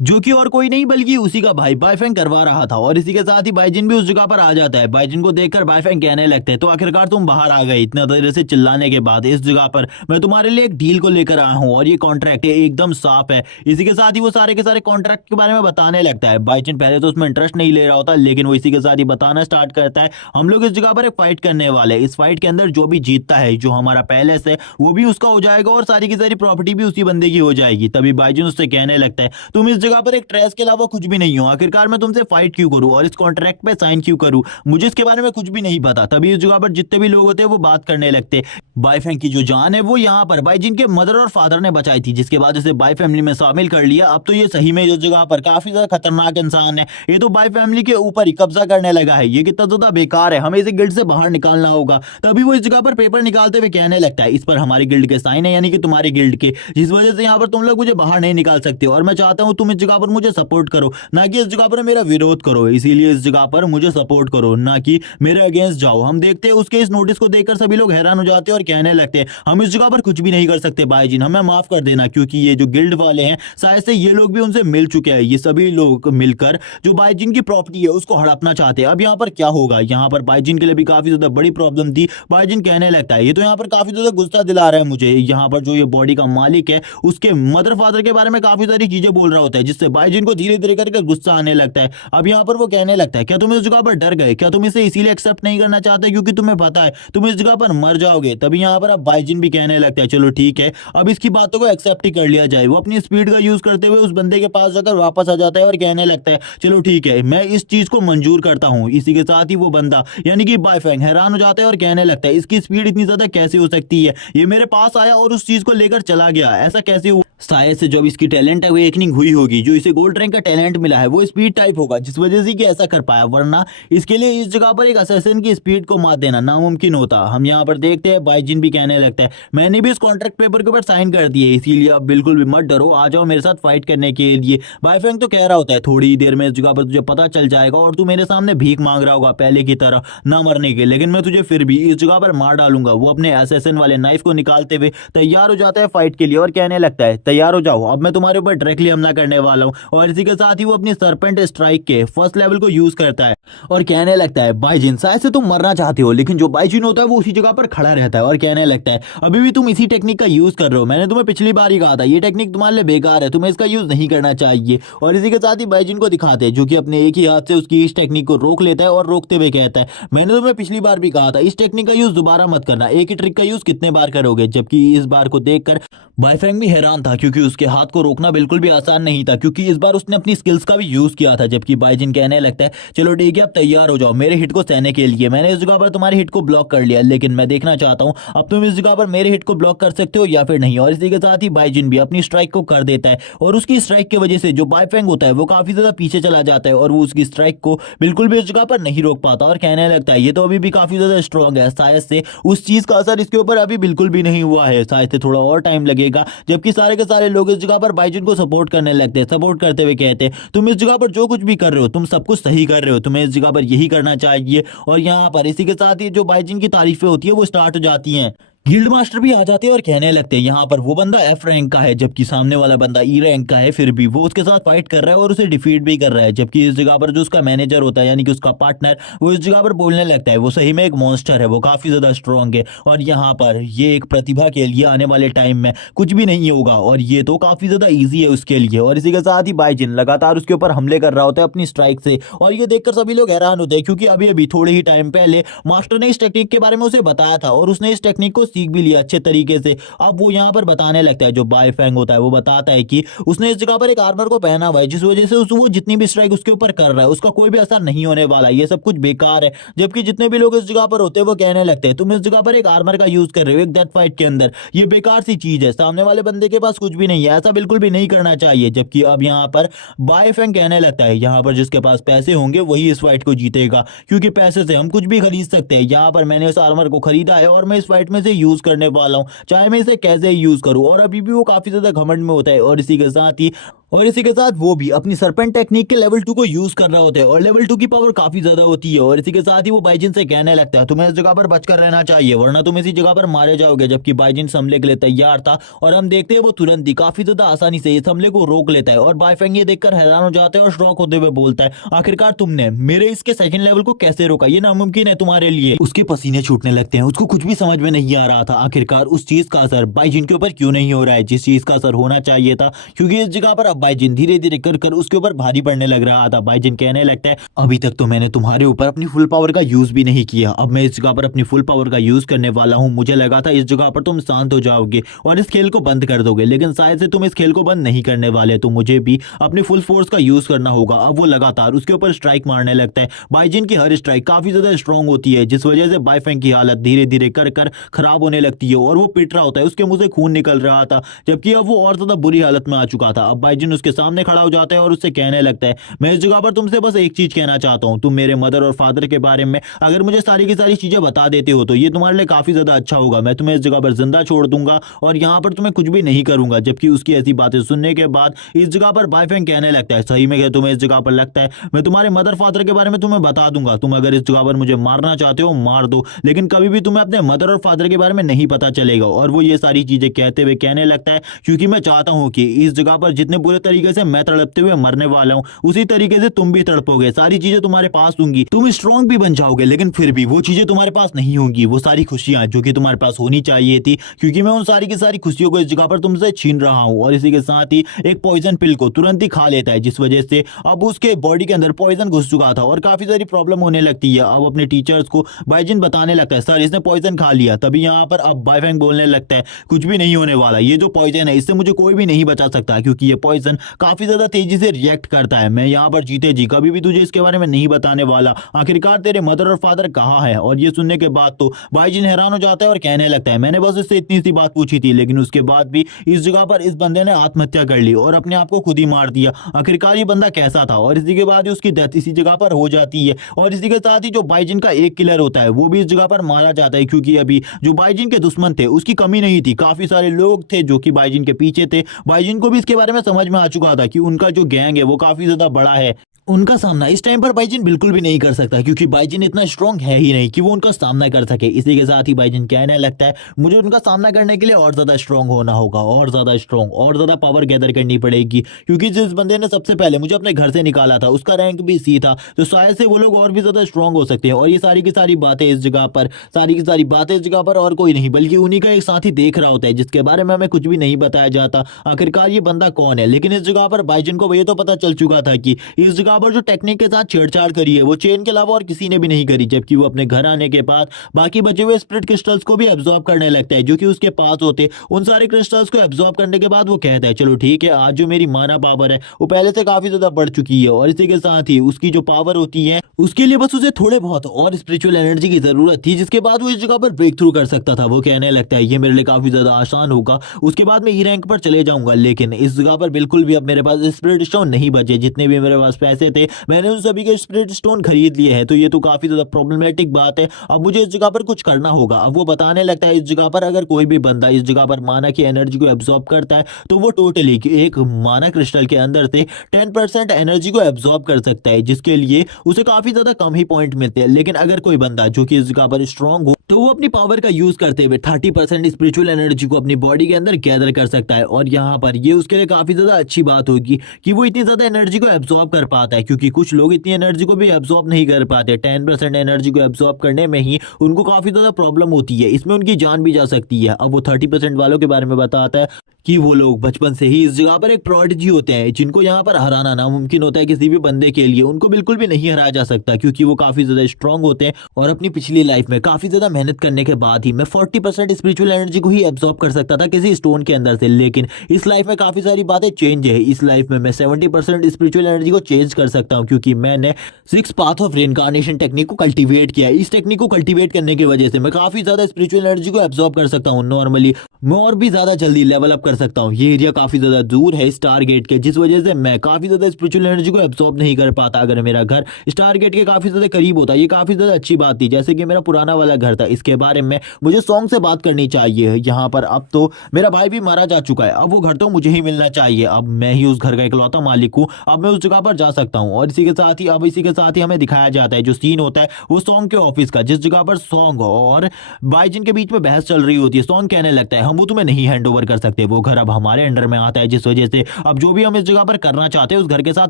जो कि और कोई नहीं बल्कि उसी का भाई बाइफेंग करवा रहा था। और इसी के साथ ही बाइजिन भी उस जगह पर आ जाता है। बाइजिन को देखकर बाइफेंग कहने लगते हैं तो आखिरकार तुम बाहर आ गए। इतना देर से चिल्लाने के बाद इस जगह पर मैं तुम्हारे लिए एक डील को लेकर आया हूँ और ये कॉन्ट्रैक्ट एकदम साफ है। इसी के साथ ही वो सारे के सारे कॉन्ट्रैक्ट के बारे में बताने लगता है। बाइजिन पहले तो उसमें इंटरेस्ट नहीं ले रहा होता, लेकिन वो इसी के साथ ही बताना स्टार्ट करता है हम लोग इस जगह पर एक फाइट करने वाले हैं। इस फाइट के अंदर जो भी जीतता है जो हमारा पैलेस है वो भी उसका हो जाएगा और सारी की सारी प्रॉपर्टी भी उसी बंदे की हो जाएगी। तभी बाइजिन उससे कहने लगता है तुम इस जगह पर एक ट्रेस के अलावा कुछ भी नहीं हो, आखिरकार मैं तुमसे फाइट क्यों करूं और इस कॉन्ट्रैक्ट पे साइन क्यों करूं, मुझे इसके बारे में कुछ भी नहीं पता। तभी इस जगह पर जितने भी लोग होते हैं वो बात करने लगते। बाइफेंग की जो जान है वो यहाँ पर बाइजिन के मदर और फादर ने बचाई थी, जिसके बाद इसे बाई फैमिली में शामिल कर लिया। अब तो ये सही में इस जगह पर काफी ज्यादा खतरनाक इंसान है। ये तो बाई फैमिली के ऊपर ही कब्जा करने लगा है। ये कितना ज्यादा बेकार है, हमें इसे गिल्ड से बाहर निकालना होगा। तभी वो इस जगह पर पेपर निकालते हुए कहने लगता है इस पर हमारी गिल्ड के साइन है, यानी कि तुम्हारे गिल्ड के, जिस वजह से यहाँ पर तुम लोग मुझे बाहर नहीं निकाल सकते। और मैं चाहता हूँ तुम इस जगह पर मुझे सपोर्ट करो, ना कि इस जगह पर मेरा विरोध करो। इसीलिए इस जगह पर मुझे सपोर्ट करो, ना कि मेरे अगेंस्ट जाओ। हम देखते हैं उसके इस नोटिस को देखकर सभी लोग हैरान हो जाते हैं और कहने लगते हैं हम इस जगह पर कुछ भी नहीं कर सकते बाईजीन, हमें माफ कर देना, क्योंकि ये जो गिल्ड वाले हैं शायद से ये लोग भी उनसे मिल चुके हैं। ये सभी लोग मिलकर जो बाईजीन की प्रॉपर्टी है उसको हड़पना चाहते हैं। अब यहाँ पर क्या होगा, यहाँ पर बाईजीन के लिए भी काफी ज्यादा बड़ी प्रॉब्लम थी। बाईजीन कहने लगता है ये तो यहाँ पर काफी ज्यादा गुस्सा दिला रहा है मुझे। यहाँ पर जो ये बॉडी का मालिक है उसके मदर फादर के बारे में काफी सारी चीजें बोल रहा होता है, जिससे बाईजीन को धीरे धीरे करके गुस्सा आने लगता है। अब यहाँ पर वो कहने लगता है क्या तुम इस जगह पर डर गए, क्या तुम इसे इसीलिए एक्सेप्ट नहीं करना चाहते क्योंकि तुम्हें पता है तुम इस जगह पर मर जाओगे। तभी यहाँ पर अब बाईजिन भी कहने लगता है चलो ठीक है अब इसकी बातों को एक्सेप्ट ही कर लिया जाए। वो अपनी स्पीड का यूज करते हुए उस बंदे के पास जाकर वापस आ जाता है और कहने लगता है चलो ठीक है मैं इस चीज को मंजूर करता हूँ। इसी के साथ ही वो बंदा यानी कि बाईफैंग हैरान हो जाता है और कहने लगता है इसकी स्पीड इतनी ज्यादा कैसे हो सकती है, ये मेरे पास आया और उस चीज को लेकर चला गया, ऐसा कैसे हुआ। शायद से जब इसकी टैलेंट अवेकनिंग हुई होगी, जो इसे गोल्ड रैंक का टैलेंट मिला है वो स्पीड टाइप होगा, जिस वजह से कि ऐसा कर पाया, वरना इसके लिए इस जगह पर एक असैसिन की स्पीड को मात देना नामुमकिन होता। हम यहाँ पर देखते हैं बाईजिन भी कहने लगता है मैंने भी इस कॉन्ट्रैक्ट पेपर के ऊपर साइन कर दिए, इसीलिए आप बिल्कुल भी मत डरो, आ जाओ मेरे साथ फाइट करने के लिए। बाईफैंग तो कह रहा होता है थोड़ी देर में इस जगह पर तुझे पता चल जाएगा और तू मेरे सामने भीख मांग रहा होगा पहले की तरह ना मरने के, लेकिन मैं तुझे फिर भी इस जगह पर मार डालूंगा। वो अपने असैसिन वाले नाइफ को निकालते हुए तैयार हो जाता है फाइट के लिए और कहने लगता है तैयार हो जाओ, अब मैं तुम्हारे ऊपर डायरेक्टली हमला करने वाला हूँ। और इसी के साथ ही वो अपनी सरपेंट स्ट्राइक के फर्स्ट लेवल को यूज करता है और कहने लगता है बाईजिन शायद से तुम मरना चाहते हो, लेकिन जो बाईजिन होता है वो उसी जगह पर खड़ा रहता है और कहने लगता है अभी भी तुम इसी टेक्निक का यूज कर रहे हो, मैंने तुम्हें पिछली बार ही कहा था ये टेक्निक तुम्हारे लिए बेकार है, तुम्हें इसका यूज नहीं करना चाहिए। और इसी के साथ ही बाईजिन को दिखाते हैं जो कि अपने एक ही हाथ से उसकी इस टेक्निक को रोक लेता है और रोकते हुए कहता है मैंने तुम्हें पिछली बार भी कहा था इस टेक्निक का यूज दोबारा मत करना, एक ही ट्रिक का यूज कितने बार करोगे। जबकि इस बार को देखकर बाईफैंग भी हैरान था क्योंकि उसके हाथ को रोकना बिल्कुल भी आसान नहीं था। था, क्योंकि इस बार उसने अपनी स्किल्स का भी यूज किया था। जबकि बाइजिन कहने लगता है चलो ठीक है, अब तैयार हो जाओ मेरे हिट को सहने के लिए। मैंने इस जगह पर तुम्हारे हिट को ब्लॉक कर लिया, लेकिन मैं देखना चाहता हूँ अब तुम इस जगह पर मेरे हिट को ब्लॉक कर सकते हो या फिर नहीं। और इसी के साथ ही बाइजिन भी अपनी स्ट्राइक को कर देता है और उसकी स्ट्राइक की वजह से जो बाइफैंग होता है वो काफी ज्यादा पीछे चला जाता है और वो उसकी स्ट्राइक को बिल्कुल भी इस जगह पर नहीं रोक पाता और कहने लगता है ये तो अभी भी काफी ज्यादा स्ट्रांग है, शायद से उस चीज का असर इसके ऊपर अभी बिल्कुल भी नहीं हुआ है, शायद से थोड़ा और टाइम लगेगा। जबकि सारे के सारे लोग इस जगह पर बाइजिन को सपोर्ट करने लगते हैं, सपोर्ट करते हुए कहते हैं तुम इस जगह पर जो कुछ भी कर रहे हो तुम सब कुछ सही कर रहे हो, तुम्हें इस जगह पर यही करना चाहिए। और यहाँ पर इसी के साथ ही जो बाइजिन की तारीफें होती है वो स्टार्ट हो जाती हैं। गिल्ड मास्टर भी आ जाते हैं और कहने लगते हैं यहाँ पर वो बंदा एफ रैंक का है जबकि सामने वाला बंदा ई रैंक का है, फिर भी वो उसके साथ फाइट कर रहा है और उसे डिफीट भी कर रहा है। जबकि इस जगह पर जो उसका मैनेजर होता है यानी कि उसका पार्टनर, वो इस जगह पर बोलने लगता है वो सही में एक मॉन्स्टर है, वो काफी ज्यादा स्ट्रांग है और यहाँ पर ये एक प्रतिभा के लिए आने वाले टाइम में कुछ भी नहीं होगा और ये तो काफी ज्यादा ईजी है उसके लिए। और इसी के साथ ही बाइजिन लगातार उसके ऊपर हमले कर रहा होता है अपनी स्ट्राइक से और ये देखकर सभी लोग हैरान होते हैं, क्योंकि अभी अभी थोड़े ही टाइम पहले मास्टर ने इस टेक्निक के बारे में उसे बताया था और उसने इस टेक्निक को सीख भी लिया अच्छे तरीके से। अब वो यहाँ पर बताने लगता है, जो बाइफैंग होता है वो बताता है कि उसने इस जगह पर एक आर्मर को पहना हुआ है जिस वजह से वो जितनी भी स्ट्राइक उसके ऊपर कर रहा है उसका कोई भी असर नहीं होने वाला, ये सब कुछ बेकार है। जबकि जितने भी लोग इस जगह पर होते हैं वो कहने लगते हैं तुम इस जगह पर एक आर्मर का यूज कर रहे हो एक डेथ फाइट के अंदर, ये बेकार सी चीज है, सामने वाले बंदे के पास कुछ भी नहीं है, ऐसा बिल्कुल भी नहीं करना चाहिए। जबकि अब यहाँ पर बाइफैंग कहने लगता है यहाँ पर जिसके पास पैसे होंगे वही इस फाइट को जीतेगा, क्योंकि पैसे से हम कुछ भी खरीद सकते हैं। यहाँ पर मैंने इस आर्मर को खरीदा है और मैं इस फाइट में से यूज करने वाला हूँ, चाहे मैं इसे कैसे ही यूज करूं। और अभी भी वो काफी ज्यादा घमंड में होता है और इसी के साथ वो भी अपनी सरपेंट टेक्निक के लेवल 2 को यूज कर रहा होता है और लेवल 2 की पावर काफी ज्यादा होती है। और इसी के साथ ही वो बाइजिन से कहने लगता है तुम्हें इस जगह पर बचकर रहना चाहिए वरना तुम इसी जगह पर मारे जाओगे। जबकि बाइजिन हमले के लिए तैयार था और हम देखते हैं वो तुरंत ही काफी ज्यादा आसानी से इस हमले को रोक लेता है और बाइफैंग ये देखकर हैरान हो जाता है और शॉक होते हुए बोलता है आखिरकार तुमने मेरे इसके सेकंड लेवल को कैसे रोका, ये नामुमकिन है तुम्हारे लिए। उसके पसीने छूटने लगते हैं, उसको कुछ भी समझ में नहीं आ रहा था आखिरकार उस चीज का असर बाइजिन के ऊपर क्यों नहीं हो रहा है जिस चीज का असर होना चाहिए था, क्योंकि इस जगह पर अब बाइजिन धीरे धीरे कर कर उसके ऊपर भारी पड़ने लग रहा था। बाइजिन कहने लगता है अभी तक तो मैंने तुम्हारे ऊपर अपनी फुल पावर का यूज भी नहीं किया, अब मैं इस जगह पर अपनी फुल पावर का यूज करने वाला हूं। मुझे लगा था इस जगह पर तुम शांत हो जाओगे और इस खेल को बंद कर दोगे, लेकिन शायद से तुम इस खेल को बंद नहीं करने वाले, तो मुझे भी अपनी फुल फोर्स का यूज करना होगा। अब वो लगातार उसके ऊपर स्ट्राइक मारने लगता है। बाइजिन की हर स्ट्राइक काफी ज्यादा स्ट्रांग होती है जिस वजह से बाइफैंग की हालत धीरे धीरे कर कर खराब होने लगती है और वो पिट रहा होता है, उसके मुंह से खून निकल रहा था, जबकि अब वो और ज्यादा बुरी हालत में आ चुका था। अब बाइजिन उसके सामने खड़ा हो जाता है और उससे कहने लगता है मैं इस जगह पर तुमसे बस एक चीज कहना चाहता हूं, तुम मेरे मदर और फादर के बारे में अगर मुझे सारी की सारी चीजें बता देते हो तो ये तुम्हारे लिए काफी ज्यादा अच्छा होगा, मैं तुम्हें इस जगह पर जिंदा छोड़ दूंगा और यहाँ पर तुम्हें कुछ भी नहीं करूंगा। जबकि उसकी ऐसी बातें सुनने के बाद इस जगह पर बाइफैंग कहने लगता है सही में क्या तुम्हें इस जगह पर लगता है मैं तुम्हारे मदर फादर के बारे में तुम्हें बता दूंगा, तुम अगर इस जगह पर मुझे मारना चाहते हो मार दो, लेकिन कभी भी तुम्हें अपने मदर और फादर के बारे में नहीं पता चलेगा। और वो ये सारी चीजें कहते हुए कहने लगता है क्योंकि मैं चाहता हूं कि इस जगह पर जितने बुरे तरीके से मैं तड़पते हुए मरने वाला हूं उसी तरीके से तुम भी तड़पोगे, सारी चीजें तुम्हारे पास होंगी, तुम स्ट्रांग भी बन जाओगे, लेकिन फिर भी वो चीजें तुम्हारे पास नहीं होंगी, वो सारी खुशियां जो कि तुम्हारे पास होनी चाहिए थी, क्योंकि मैं उन सारी की सारी खुशियों को इस जगह पर तुमसे छीन रहा हूं। और इसी के साथ ही एक पॉइजन पिल को तुरंत ही खा लेता है जिस वजह से अब उसके बॉडी के अंदर पॉइजन घुस चुका था और काफी सारी प्रॉब्लम होने लगती है। अब अपने टीचर्स को बाइजिन बताने लगता है सर इसने पॉइजन खा लिया। तभी यहाँ पर अब बाइफैंग बोलने लगता है कुछ भी नहीं होने वाला, ये जो पॉइजन है इससे मुझे कोई भी नहीं बचा सकता, क्योंकि ये पॉइजन काफी ज्यादा तेजी से रिएक्ट करता है, मैं यहाँ पर जीते जी कभी भी तुझे इसके बारे में नहीं बताने वाला, आखिरकार तेरे मदर और फादर कहाँ है। और ये सुनने के बाद तो बाइजिन हैरान हो जाता है और कहने लगता है मैंने बस इससे इतनी सी बात पूछी थी, लेकिन उसके बाद भी इस जगह पर इस बंदे ने आत्महत्या कर ली और अपने आप को खुद ही मार दिया, आखिरकार ये बंदा कैसा था। और इसी के बाद ही उसकी डेथ इसी जगह पर हो जाती है और इसी के साथ ही जो बाइजिन का एक किलर होता है वो भी इस जगह पर मारा जाता है, क्योंकि अभी जो बाइजिन के दुश्मन थे उसकी कमी नहीं थी, काफी सारे लोग थे जो कि बाइजिन के पीछे थे। बाइजिन को भी इसके बारे में समझ में आ चुका था कि उनका जो गैंग है वो काफी ज्यादा बड़ा है, उनका सामना इस टाइम पर बाइजिन बिल्कुल भी नहीं कर सकता, क्योंकि बाइजिन इतना स्ट्रांग है ही नहीं कि वो उनका सामना कर सके। इसी के साथ ही बाइजिन कहने लगता है मुझे उनका सामना करने के लिए और ज्यादा स्ट्रांग होना होगा, और ज्यादा स्ट्रांग, और ज्यादा पावर गैदर करनी पड़ेगी, क्योंकि जिस बंदे ने सबसे पहले मुझे अपने घर से निकाला था उसका रैंक भी सी था, तो शायद से वो लोग और भी ज्यादा स्ट्रांग हो सकते हैं। और ये सारी की सारी बातें इस जगह पर, सारी की सारी बातें इस जगह पर और कोई नहीं बल्कि उन्हीं का एक साथी देख रहा होता है, जिसके बारे में हमें कुछ भी नहीं बताया जाता आखिरकार ये बंदा कौन है। लेकिन इस जगह पर बाइजिन को ये तो पता चल चुका था कि इस जगह जगह पर जो टेक्निक के साथ छेड़छाड़ करी है वो चेन के अलावा और किसी ने भी नहीं करी, जबकि वो अपने घर आने के बाद बाकी बचे हुए स्पिरिट क्रिस्टल्स को भी एब्जॉर्ब करने लगता है जो कि उसके पास होते। उन सारे क्रिस्टल्स को एब्जॉर्ब करने के बाद वो कहता है चलो ठीक है, आज जो मेरी माना पावर है वो पहले से काफी ज्यादा बढ़ चुकी है और इसी के साथ ही उसकी जो पावर होती है उसके लिए बस उसे थोड़े बहुत और स्पिरिचुअल एनर्जी की जरूरत थी, जिसके बाद वो इस जगह पर ब्रेक थ्रू कर सकता था। वो कहने लगता है ये मेरे लिए काफी ज्यादा आसान होगा, उसके बाद मैं ई रैंक पर चले जाऊंगा, लेकिन इस जगह पर बिल्कुल भी अब मेरे पास स्पिरिट स्टोन नहीं बचे। जितने भी मेरे पास पैसे थे मैंने उन सभी के स्पिरिट स्टोन खरीद लिए हैं, तो ये तो काफी ज्यादा प्रॉब्लमेटिक बात है। अब मुझे इस जगह पर कुछ करना होगा। अब वो बताने लगता है इस जगह पर अगर कोई भी बंदा इस जगह पर माना की एनर्जी को एब्जॉर्ब करता है तो वो टोटली एक माना क्रिस्टल के अंदर से 10% एनर्जी को एब्जॉर्ब कर सकता है, जिसके लिए उसे काफी ज्यादा कम ही पॉइंट मिलते हैं। लेकिन अगर कोई बंदा जो कि इस जगह पर स्ट्रांग हो तो वो अपनी पावर का यूज करते हुए 30% स्पिरिचुअल एनर्जी को अपनी बॉडी के अंदर गैदर कर सकता है। और यहाँ पर ये उसके लिए काफी ज्यादा अच्छी बात होगी कि वो इतनी ज्यादा एनर्जी को एब्जॉर्ब कर पाता है, क्योंकि कुछ लोग इतनी एनर्जी को भी एब्जॉर्ब नहीं कर पाते। 10% एनर्जी को एब्जॉर्ब करने में ही उनको काफी ज्यादा प्रॉब्लम होती है, इसमें उनकी जान भी जा सकती है। अब वो 30% वालों के बारे में बताता है कि वो लोग बचपन से ही इस जगह पर एक प्रोडिजी होते हैं जिनको यहाँ पर हराना नामुमकिन होता है किसी भी बंदे के लिए। उनको बिल्कुल भी नहीं हराया जा सकता क्योंकि वो काफी ज्यादा स्ट्रांग होते हैं और अपनी पिछली लाइफ में काफी ज्यादा मेहनत करने के बाद ही मैं 40% स्पिरिचुअल एनर्जी को ही एब्जॉर्ब कर सकता था किसी स्टोन के अंदर से। लेकिन इस लाइफ में काफी सारी बातें चेंज है। इस लाइफ में मैं 70% स्पिरिचुअल एनर्जी को चेंज कर सकता हूँ क्योंकि मैंने 6 पाथ ऑफ रेइनकार्नेशन टेक्निक को कल्टीवेट किया। इस टेक्निक को कल्टीवेट करने की वजह से मैं काफी ज्यादा स्पिरिचुअल एनर्जी को एब्जॉर्ब कर सकता हूँ। नॉर्मली मैं और भी ज्यादा जल्दी लेवल अप कर सकता हूँ। ये एरिया काफी ज्यादा दूर है स्टार गेट के, जिस वजह से मैं काफी ज्यादा स्पिरिचुअल एनर्जी को एब्जॉर्ब नहीं कर पाता। अगर मेरा घर स्टार गेट के काफी ज्यादा करीब होता, ये काफी ज्यादा अच्छी बात थी। जैसे कि मेरा पुराना वाला घर था, इसके बारे में मुझे सॉन्ग से बात करनी चाहिए। यहाँ पर अब तो मेरा भाई भी मारा जा चुका है, अब वो घर तो मुझे ही मिलना चाहिए। अब मैं ही उस घर का इकलौता मालिक हूँ, अब मैं उस जगह पर जा सकता हूँ। और इसी के साथ ही हमें दिखाया जाता है जो सीन होता है वो सॉन्ग के ऑफिस का, जिस जगह पर सॉन्ग और बाइजिन के बीच में बहस चल रही होती है। सॉन्ग कहने लगता है हम वो तुम्हें नहीं हैंड ओवर कर सकते, वो घर अब हमारे अंडर में आता है, जिस वजह से अब जो भी हम इस जगह पर करना चाहते हैं उस घर के साथ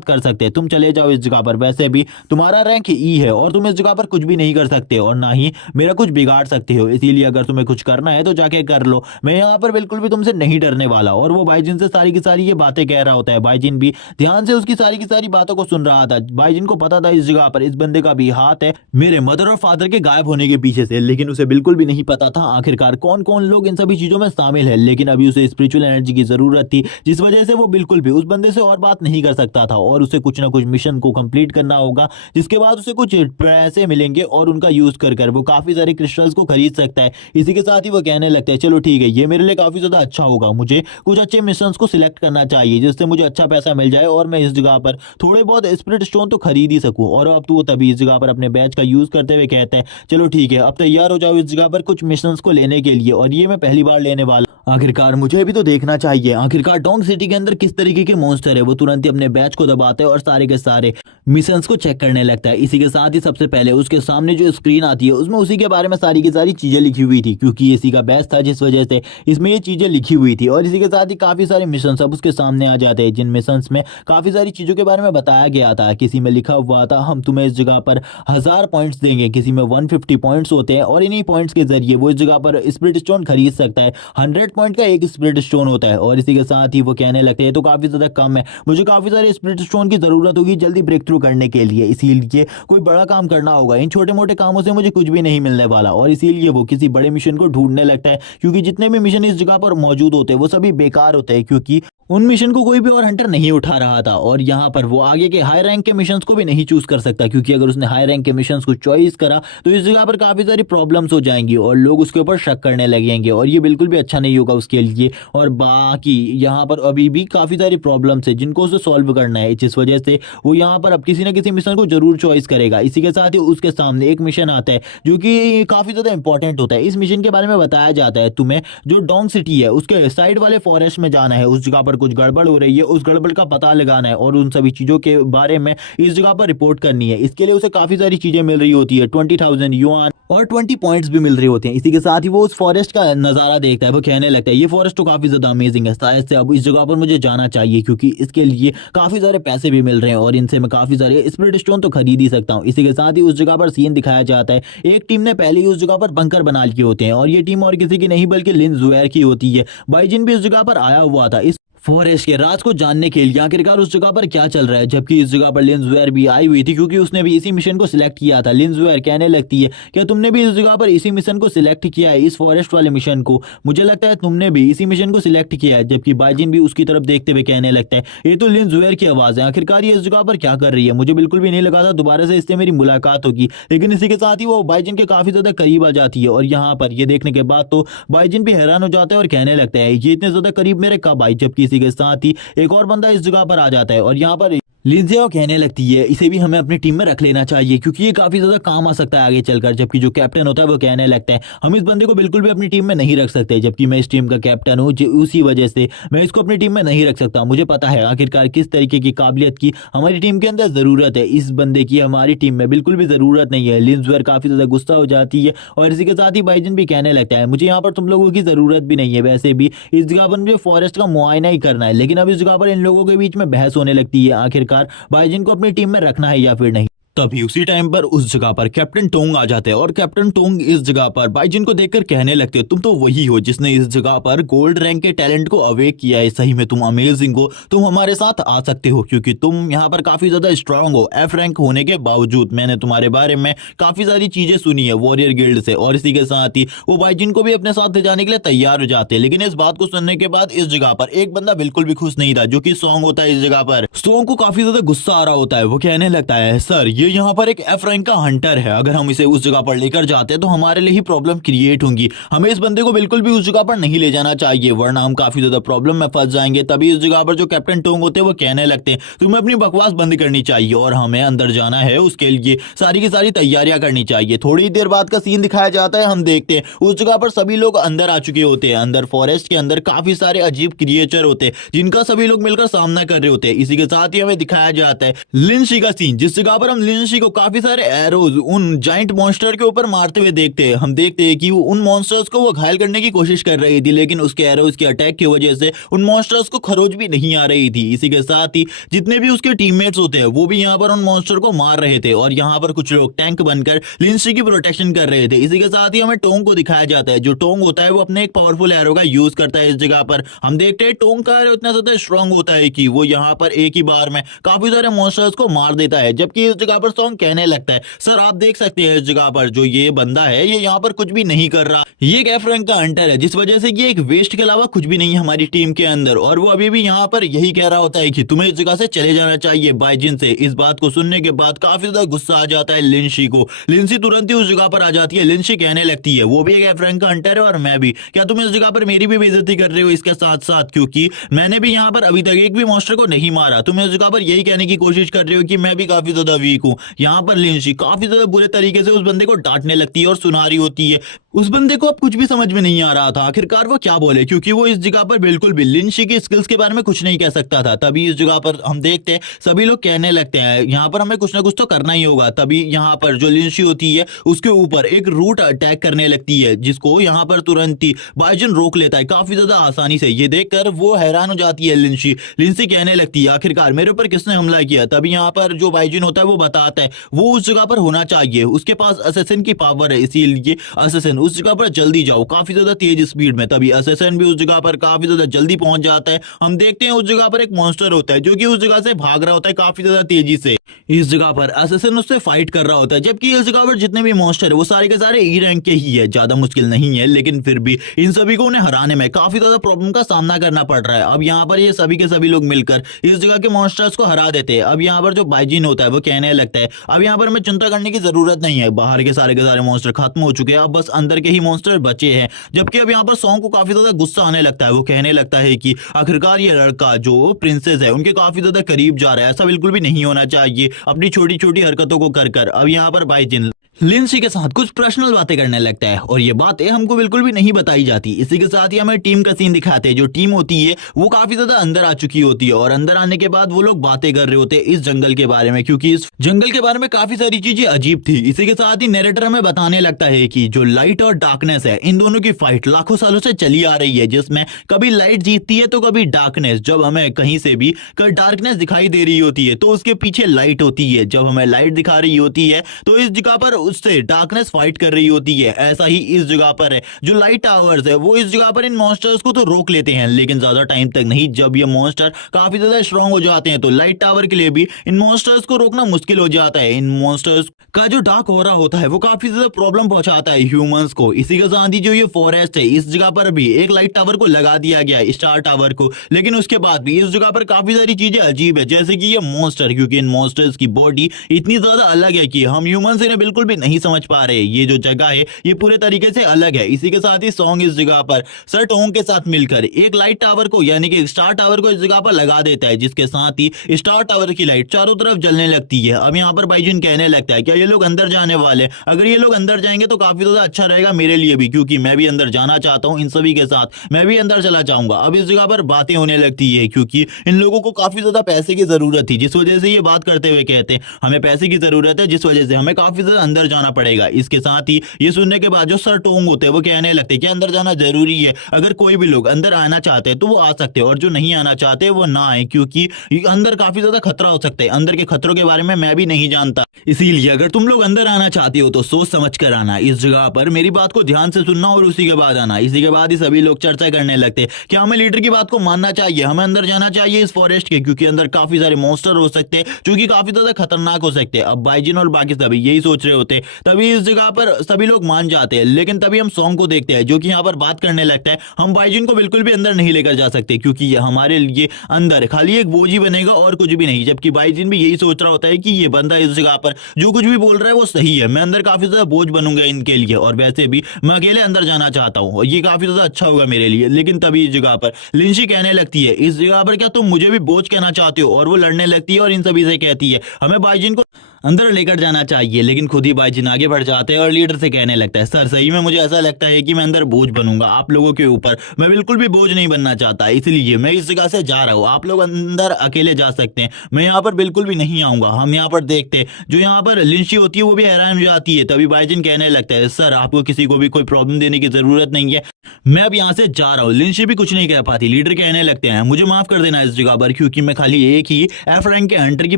कर सकते हैं। तुम चले जाओ इस जगह पर, वैसे भी तुम्हारा रैंक ई है और तुम इस जगह पर कुछ भी नहीं कर सकते और ना ही मेरा कुछ बिगाड़ सकते हो, इसीलिए अगर तुम्हें कुछ करना है तो जाके कर लो, मैं यहाँ पर बिल्कुल भी तुमसे नहीं डरने वाला। और वो बाइजिन से सारी की सारी ये बातें कह रहा होता है। बाइजिन भी ध्यान से उसकी सारी की सारी बातों को सुन रहा था। बाइजिन को पता था इस जगह पर इस बंदे का भी हाथ है मेरे मदर और फादर के गायब होने के पीछे से, लेकिन उसे बिल्कुल भी नहीं पता था आखिरकार कौन कौन लोग इन सभी चीजों में शामिल है। लेकिन अभी उसे स्पिरिचुअल एनर्जी की जरूरत थी, जिस वजह से वो बिल्कुल भी उस बंदे से और बात नहीं कर सकता था और उसे कुछ ना कुछ मिशन को कंप्लीट करना होगा, जिसके बाद उसे कुछ पैसे मिलेंगे और उनका यूज कर वो काफी सारे क्रिस्टल्स को खरीद सकता है। इसी के साथ ही वो कहने लगता है चलो ठीक है, ये मेरे लिए काफी ज्यादा अच्छा होगा, मुझे कुछ अच्छे मिशंस को सिलेक्ट करना चाहिए जिससे मुझे अच्छा पैसा मिल जाए और मैं इस जगह पर थोड़े बहुत स्पिरिट स्टोन तो खरीद ही सकूं। और अब तो वो तभी इस जगह पर अपने बैच का यूज करते हुए कहते हैं चलो ठीक है, अब तैयार हो जाओ इस जगह पर कुछ मिशंस को लेने के लिए, और ये मैं पहली बार लेने वाला। आखिरकार मुझे भी तो देखना चाहिए आखिरकार डोंग सिटी के अंदर किस तरीके के मॉन्स्टर है। वो तुरंत ही अपने बैच को दबाते हैं और सारे के सारे मिशंस को चेक करने लगता है। इसी के साथ ही सबसे पहले उसके सामने जो स्क्रीन आती है उसमें उसी के बारे में सारी की सारी चीजें लिखी हुई थी, क्योंकि इसी का बैच था जिस वजह से इसमें ये चीजें लिखी हुई थी। और इसी के साथ ही काफी सारे मिशन अब उसके सामने आ जाते हैं, जिन मिशन में काफी सारी चीजों के बारे में बताया गया था। किसी में लिखा हुआ था हम तुम्हें इस जगह पर 1000 पॉइंट्स देंगे, किसी में 150 पॉइंट्स होते हैं और इन्हीं पॉइंट्स के जरिए वो इस जगह पर स्पिरिट स्टोन खरीद सकता है। 100 पॉइंट का एक स्पिरिट स्टोन होता है। और इसी के साथ ही वो कहने लगते हैं तो काफी ज्यादा कम है, मुझे काफी सारे स्पिरिट स्टोन की जरूरत होगी जल्दी ब्रेक थ्रू करने के लिए, इसीलिए कोई बड़ा काम करना होगा, इन छोटे मोटे कामों से मुझे कुछ भी नहीं मिलने वाला। और इसीलिए वो किसी बड़े मिशन को ढूंढने लगता है, क्योंकि जितने भी मिशन इस जगह पर मौजूद होते हैं वो सभी बेकार होते हैं, क्योंकि उन मिशन को कोई भी और हंटर नहीं उठा रहा था। और यहाँ पर वो आगे के हाई रैंक के मिशंस को भी नहीं चूज कर सकता, क्योंकि अगर उसने हाई रैंक के मिशंस को चॉइस करा तो इस जगह पर काफी सारी प्रॉब्लम्स हो जाएंगी और लोग उसके ऊपर शक करने लगेंगे और ये बिल्कुल भी अच्छा नहीं होगा उसके लिए। और बाकी यहाँ पर अभी भी काफी सारी प्रॉब्लम्स है जिनको उसे सॉल्व करना है, जिस वजह से वो यहाँ पर अब किसी न किसी मिशन को जरूर चॉइस करेगा। इसी के साथ ही उसके सामने एक मिशन आता है जो कि काफी ज्यादा इंपॉर्टेंट होता है। इस मिशन के बारे में बताया जाता है तुम्हें जो डोंग सिटी है उसके साइड वाले फॉरेस्ट में जाना है, उस जगह पर कुछ गड़बड़ हो रही है, उस गड़बड़ का पता लगाना है और उन सभी चीजों के बारे में इस जगह पर रिपोर्ट करनी है। इसके लिए उसे काफी सारी चीजें मिल रही होती है, 20,000 युआन और 20 पॉइंट्स भी मिल रहे होते हैं। इसी के साथ ही वो उस फॉरेस्ट का नजारा देखता है, वो कहने लगता है ये फॉरेस्ट तो काफी ज्यादा अमेजिंग है, शायद से अब इस जगह पर मुझे जाना चाहिए क्योंकि इसके लिए काफी सारे पैसे भी मिल रहे हैं और इनसे मैं काफी सारे स्पिरिट स्टोन तो खरीद ही सकता हूँ। इसी के साथ ही उस जगह पर सीन दिखाया जाता है, एक टीम ने पहले ही उस जगह पर बंकर बना लिए होते हैं और ये टीम और किसी की नहीं बल्कि लिन जुएर की होती है। बाइजिन भी उस जगह पर आया हुआ था। इस फॉरेस्ट के राज को जानने के लिए आखिरकार उस जगह पर क्या चल रहा है। जबकि इस जगह पर लिंजवेयर भी आई हुई थी क्योंकि उसने भी इसी मिशन को सिलेक्ट किया था। लिंजवेयर कहने लगती है क्या तुमने भी इस जगह पर इसी मिशन को सिलेक्ट किया है, इस फॉरेस्ट वाले मिशन को? मुझे लगता है तुमने भी इसी मिशन को सिलेक्ट किया है। जबकि बाइजिन भी उसकी तरफ देखते हुए कहने लगता है ये तो लिंजवेयर की आवाज है, आखिरकार ये इस जगह पर क्या कर रही है? मुझे बिल्कुल भी नहीं लगा था दोबारा से इससे मेरी मुलाकात होगी। लेकिन इसी के साथ ही वो बाइजिन के काफी ज्यादा करीब आ जाती है और यहाँ पर ये देखने के बाद तो बाइजिन भी हैरान हो जाता है और कहने लगता है ये इतने ज्यादा करीब मेरे कब आई। जबकि इसी के साथ ही एक और बंदा इस जगह पर आ जाता है और यहाँ पर लिंजिया कहने लगती है इसे भी हमें अपनी टीम में रख लेना चाहिए क्योंकि ये काफी ज्यादा काम आ सकता है आगे चलकर। जबकि जो कैप्टन होता है वो कहने लगता है हम इस बंदे को बिल्कुल भी अपनी टीम में नहीं रख सकते, जबकि मैं इस टीम का कैप्टन हूँ, उसी वजह से मैं इसको अपनी टीम में नहीं रख सकता। मुझे पता है आखिरकार किस तरीके की काबिलियत की हमारी टीम के अंदर जरूरत है, इस बंदे की हमारी टीम में बिल्कुल भी जरूरत नहीं है। लिंजवेयर काफी ज्यादा गुस्सा हो जाती है और इसी के साथ ही बाइजन भी कहने लगता है मुझे यहाँ पर तुम लोगों की जरूरत भी नहीं है, वैसे भी इस जगह पर मुझे फॉरेस्ट का मुआयना ही करना है। लेकिन अब इस जगह पर इन लोगों के बीच में बहस होने लगती है आखिरकार बाइजन अपनी टीम में रखना है या फिर नहीं। तभी उसी टाइम पर उस जगह पर कैप्टन टोंग आ जाते हैं और कैप्टन टोंग इस जगह पर बाइजिन को देखकर कहने लगते हैं तुम तो वही हो जिसने इस जगह पर गोल्ड रैंक के टैलेंट को अवेक किया है, सही में तुम अमेजिंग हो, तुम हमारे साथ आ सकते हो क्योंकि तुम यहाँ पर काफी ज्यादा स्ट्रांग हो। एफ रैंक होने के बावजूद मैंने तुम्हारे बारे में काफी सारी चीजें सुनी है वॉरियर गिल्ड से। और इसी के साथ ही वो बाइजिन को भी अपने साथ ले जाने के लिए तैयार हो जाते हैं। लेकिन इस बात को सुनने के बाद इस जगह पर एक बंदा बिल्कुल भी खुश नहीं था जो कि सॉन्ग होता है। इस जगह पर सॉन्ग को काफी ज्यादा गुस्सा आ रहा होता है, वो कहने लगता है सर ये यहाँ पर एक रैंक का हंटर है, अगर हम इसे उस जगह पर लेकर जाते हैं तो हमारे लिए ही प्रॉब्लम क्रिएट होंगी, हमें इस बंदे को बिल्कुल भी उस जगह पर नहीं ले जाना चाहिए वरना हम काफी ज्यादा प्रॉब्लम में फंस जाएंगे। तभी इस जगह पर जो कैप्टन टोंग होते हैं वो कहने लगते हैं तुम्हें अपनी बकवास बंद करनी चाहिए और हमें अंदर जाना है, उसके लिए सारी की सारी तैयारियां करनी चाहिए। थोड़ी देर बाद का सीन दिखाया जाता है, हम देखते हैं उस जगह पर सभी लोग अंदर आ चुके होते हैं। अंदर फॉरेस्ट के अंदर काफी सारे अजीब क्रिएचर होते हैं जिनका सभी लोग मिलकर सामना कर रहे होते हैं। इसी के साथ ही हमें दिखाया जाता है लिंशी का सीन, जिस जगह पर हम लिंशी को काफी सारे एरोज उन जाइंट मॉन्स्टर के ऊपर मारते हुए देखते हैं। हम देखते हैं कि वो उन मॉन्स्टर्स को वो घायल करने की कोशिश कर रही थी लेकिन उसके एरोज के अटैक की वजह से उन मॉन्स्टर्स को खरोच भी नहीं आ रही थी। इसी के साथ ही जितने भी उसके टीममेट्स होते हैं वो भी यहाँ पर उन मॉन्स्टर को मार रहे थे और यहाँ पर कुछ लोग टैंक बनकर लिंशी की प्रोटेक्शन कर रहे थे। इसी के साथ ही हमें टोंग को दिखाया जाता है, जो टोंग होता है वो अपने एक पावरफुल एरो का यूज करता है। इस जगह पर हम देखते हैं टोंग का एरो इतना ज्यादा स्ट्रांग होता है कि वो यहाँ पर एक ही बार में काफी सारे मॉन्स्टर्स को मार देता है। जबकि इस जगह पर सॉन्ग कहने लगता है सर आप देख सकते हैं इस जगह पर जो ये बंदा है ये यहाँ पर कुछ भी नहीं कर रहा, ये एक एफ रैंक का हंटर है जिस वजह से ये एक वेस्ट के अलावा कुछ भी नहीं है हमारी टीम के अंदर। और वो अभी भी यहाँ पर यही कह रहा होता है कि तुम्हें इस जगह से चले जाना चाहिए बाइजिन से। इस बात को सुनने के बाद काफी ज्यादा गुस्सा आ जाता है लिंशी को। लिंशी तुरंत ही उस जगह पर आ जाती है। लिंशी कहने लगती है वो भी एक एफ रैंक का हंटर है और मैं भी, क्या तुम इस जगह पर मेरी भी बेइज्जती कर रहे हो इसके साथ साथ, क्योंकि मैंने भी यहाँ पर अभी तक एक भी मॉन्स्टर को नहीं मारा। तुम इस जगह पर यही कहने की कोशिश कर रहे हो कि मैं भी काफी ज्यादा वीक हूँ। यहाँ पर लिंशी काफी ज्यादा बुरे तरीके से उस बंदे को डांटने लगती है और सुना रही होती है। उस बंदे को अब कुछ भी समझ में नहीं आ रहा था आखिरकार वो क्या बोले, क्योंकि वो इस जगह पर बिल्कुल भी लिंशी की स्किल्स के बारे में कुछ नहीं कह सकता था। तभी इस जगह पर हम देखते हैं सभी लोग कहने लगते हैं यहाँ पर हमें कुछ ना कुछ तो करना ही होगा। तभी यहाँ पर जो लिंशी होती है उसके ऊपर एक रूट अटैक करने लगती है जिसको यहाँ पर तुरंत ही बाइजन रोक लेता है काफी ज्यादा आसानी से। ये देखकर वो हैरान हो जाती है लिंशी कहने लगती है आखिरकार मेरे ऊपर किसने हमला किया। तभी यहाँ पर जो बाइजन होता है वो बताता है वो उस जगह पर होना चाहिए, उसके पास असेसिन की पावर है, इसीलिए असेसिन उस जगह पर जल्दी जाओ काफी ज्यादा तेज स्पीड में। तभी असेसिन भी उस जगह पर काफी ज्यादा जल्दी पहुंच जाता है। हम देखते हैं उस जगह पर एक मॉन्स्टर होता है जो कि उस जगह से भाग रहा होता है काफी ज्यादा तेजी से। इस जगह पर असेसिन उससे फाइट कर रहा होता है, जबकि इस जगह पर जितने भी मॉन्स्टर है वो सारे के सारे ई रैंक के ही है, ज्यादा मुश्किल नहीं है। लेकिन फिर भी इन सभी को उन्हें हराने में काफी ज्यादा प्रॉब्लम का सामना करना पड़ रहा है। अब यहाँ पर ये सभी के सभी लोग मिलकर इस जगह के मॉन्स्टर्स को हरा देते हैं। अब यहाँ पर जो बाइजिन होता है वो कहने लगता है अब यहाँ पर हमें चिंता करने की जरूरत नहीं है, बाहर के सारे मॉन्स्टर खत्म हो चुके हैं, अब बस अंदर के ही मॉन्स्टर बचे हैं। जबकि अब यहाँ पर सॉन्ग को काफी ज्यादा गुस्सा आने लगता है। वो कहने लगता है कि आखिरकार ये लड़का जो प्रिंसेस है उनके काफी ज्यादा करीब जा रहा है, ऐसा बिल्कुल भी नहीं होना चाहिए अपनी छोटी छोटी हरकतों को कर। अब यहाँ पर बाइजिन लिंसी के साथ कुछ पर्सनल बातें करने लगता है और ये बातें हमको बिल्कुल भी नहीं बताई जाती। इसी के साथ ही हमें टीम का सीन दिखाते हैं। जो टीम होती है वो काफी ज्यादा अंदर आ चुकी होती है और अंदर आने के बाद वो लोग बातें कर रहे होते हैं इस जंगल के बारे में, क्योंकि इस जंगल के बारे में काफी सारी चीजें अजीब थी। इसी के साथ ही नैरेटर हमें बताने लगता है कि जो लाइट और डार्कनेस है इन दोनों की फाइट लाखों सालों से चली आ रही है, जिसमें कभी लाइट जीतती है तो कभी डार्कनेस। जब हमें कहीं से भी डार्कनेस दिखाई दे रही होती है तो उसके पीछे लाइट होती है, जब हमें लाइट दिखा रही होती है तो इस जगह पर उससे डार्कनेस फाइट कर रही होती है। ऐसा ही इस जगह पर है, जो लाइट टावर्स है वो इस जगह पर इन मॉन्स्टर्स को तो रोक लेते हैं, लेकिन ज्यादा टाइम तक नहीं। जब ये मॉन्स्टर काफी ज्यादा स्ट्रांग हो जाते हैं तो लाइट टावर के लिए भी इन मॉन्स्टर्स को रोकना मुश्किल हो जाता है। इन मॉन्स्टर्स का जो डार्क ऑरा होता है वो काफी ज्यादा प्रॉब्लम पहुंचाता है ह्यूमंस को। इसी के साथ ही जो ये फॉरेस्ट है इस जगह पर भी एक लाइट टावर को लगा दिया गया है, स्टार टावर को, लेकिन उसके बाद भी इस जगह पर काफी सारी चीजें अजीब है, जैसे कि ये मॉन्स्टर, क्योंकि इन मॉन्स्टर्स की बॉडी इतनी ज्यादा अलग है कि हम ह्यूमंस इन्हें बिल्कुल भी नहीं समझ पा रहे। ये जो जगह है ये पूरे तरीके से अलग है। इसी के साथ ही सॉन्ग इस जगह पर सर टोंग के साथ मिलकर एक लाइट टावर को यानी कि स्टार टावर को इस जगह पर लगा देता है, जिसके साथ ही स्टार टावर की लाइट चारों तरफ जलने लगती है। अब यहाँ पर बाइजुन कहने लगता है क्या ये लोग अंदर जाने वाले? अगर ये लोग अंदर जाएंगे तो काफी ज्यादा अच्छा रहेगा मेरे लिए भी, क्योंकि मैं भी अंदर जाना चाहता हूँ इन सभी के साथ, मैं भी अंदर चला जाऊंगा। अब इस जगह पर बातें होने लगती है, क्योंकि इन लोगों को काफी ज्यादा पैसे की जरूरत थी, जिस वजह से ये बात करते हुए कहते हैं हमें पैसे की जरूरत है, जिस वजह से हमें काफी ज्यादा अंदर जाना पड़ेगा। इसके साथ ही ये सुनने के बाद जो सर टोंग होते हैं वो कहने लगते हैं कि अंदर जाना जरूरी है, अगर कोई भी लोग अंदर आना चाहते हैं तो वो आ सकते हैं, और जो नहीं आना चाहते वो ना आए, क्योंकि अंदर काफी ज्यादा खतरा हो सकता है। अंदर के खतरों के बारे में मैं भी नहीं जानता, इसीलिए अगर तुम लोग अंदर आना चाहते हो तो सोच समझ कर आना। इस जगह पर मेरी बात को ध्यान से सुनना और उसी के बाद आना। इसी के बाद ही सभी लोग चर्चा करने लगते कि हमें लीडर की बात को मानना चाहिए, हमें अंदर जाना चाहिए इस फॉरेस्ट के, क्योंकि अंदर काफी सारे मॉन्स्टर हो सकते हैं जो कि काफी ज्यादा खतरनाक हो सकते हैं। अब बाइजिन और बाकी सभी यही सोच रहे होते, तभी इस जगह पर सभी लोग मान जाते हैं। लेकिन तभी हम सॉन्ग को देखते हैं जो कि यहाँ पर बात करने लगता है हम बाइजिन को बिल्कुल भी अंदर नहीं लेकर जा सकते, क्योंकि ये हमारे लिए अंदर खाली एक बोझ ही बनेगा और कुछ भी नहीं। जबकि बाइजिन भी यही सोच रहा होता है कि ये बंदा इस जगह पर जो कुछ भी बोल रहा है वो सही है, मैं अंदर काफी ज्यादा बोझ बनूंगा इनके लिए, और वैसे भी मैं अकेले अंदर जाना चाहता हूँ, ये काफी ज्यादा अच्छा होगा मेरे लिए। लेकिन तभी इस जगह पर लिंशी कहने लगती है इस जगह पर क्या तुम मुझे भी बोझ कहना चाहते हो? और वो लड़ने लगती है और इन सभी से कहती है हमें बाइजिन को अंदर लेकर जाना चाहिए। लेकिन खुद ही बाइजिन आगे बढ़ जाते हैं और लीडर से कहने लगता है सर सही में मुझे ऐसा लगता है कि मैं अंदर बोझ बनूंगा आप लोगों के ऊपर, मैं बिल्कुल भी बोझ नहीं बनना चाहता, इसलिए मैं इस जगह से जा रहा हूँ, आप लोग अंदर अकेले जा सकते हैं, मैं यहाँ पर बिल्कुल भी नहीं आऊंगा। हम यहाँ पर देखते जो यहाँ पर लिंशी होती है वो भी हैरान हो जाती है। तभी बाइजिन कहने लगता है सर आपको किसी को भी कोई प्रॉब्लम देने की जरूरत नहीं है, मैं अब यहाँ से जा रहा हूँ। लिंशी भी कुछ नहीं कह पाती। लीडर कहने लगते हैं मुझे माफ कर देना इस जगह पर, क्योंकि मैं खाली एक ही एफ रैंक के हंटर की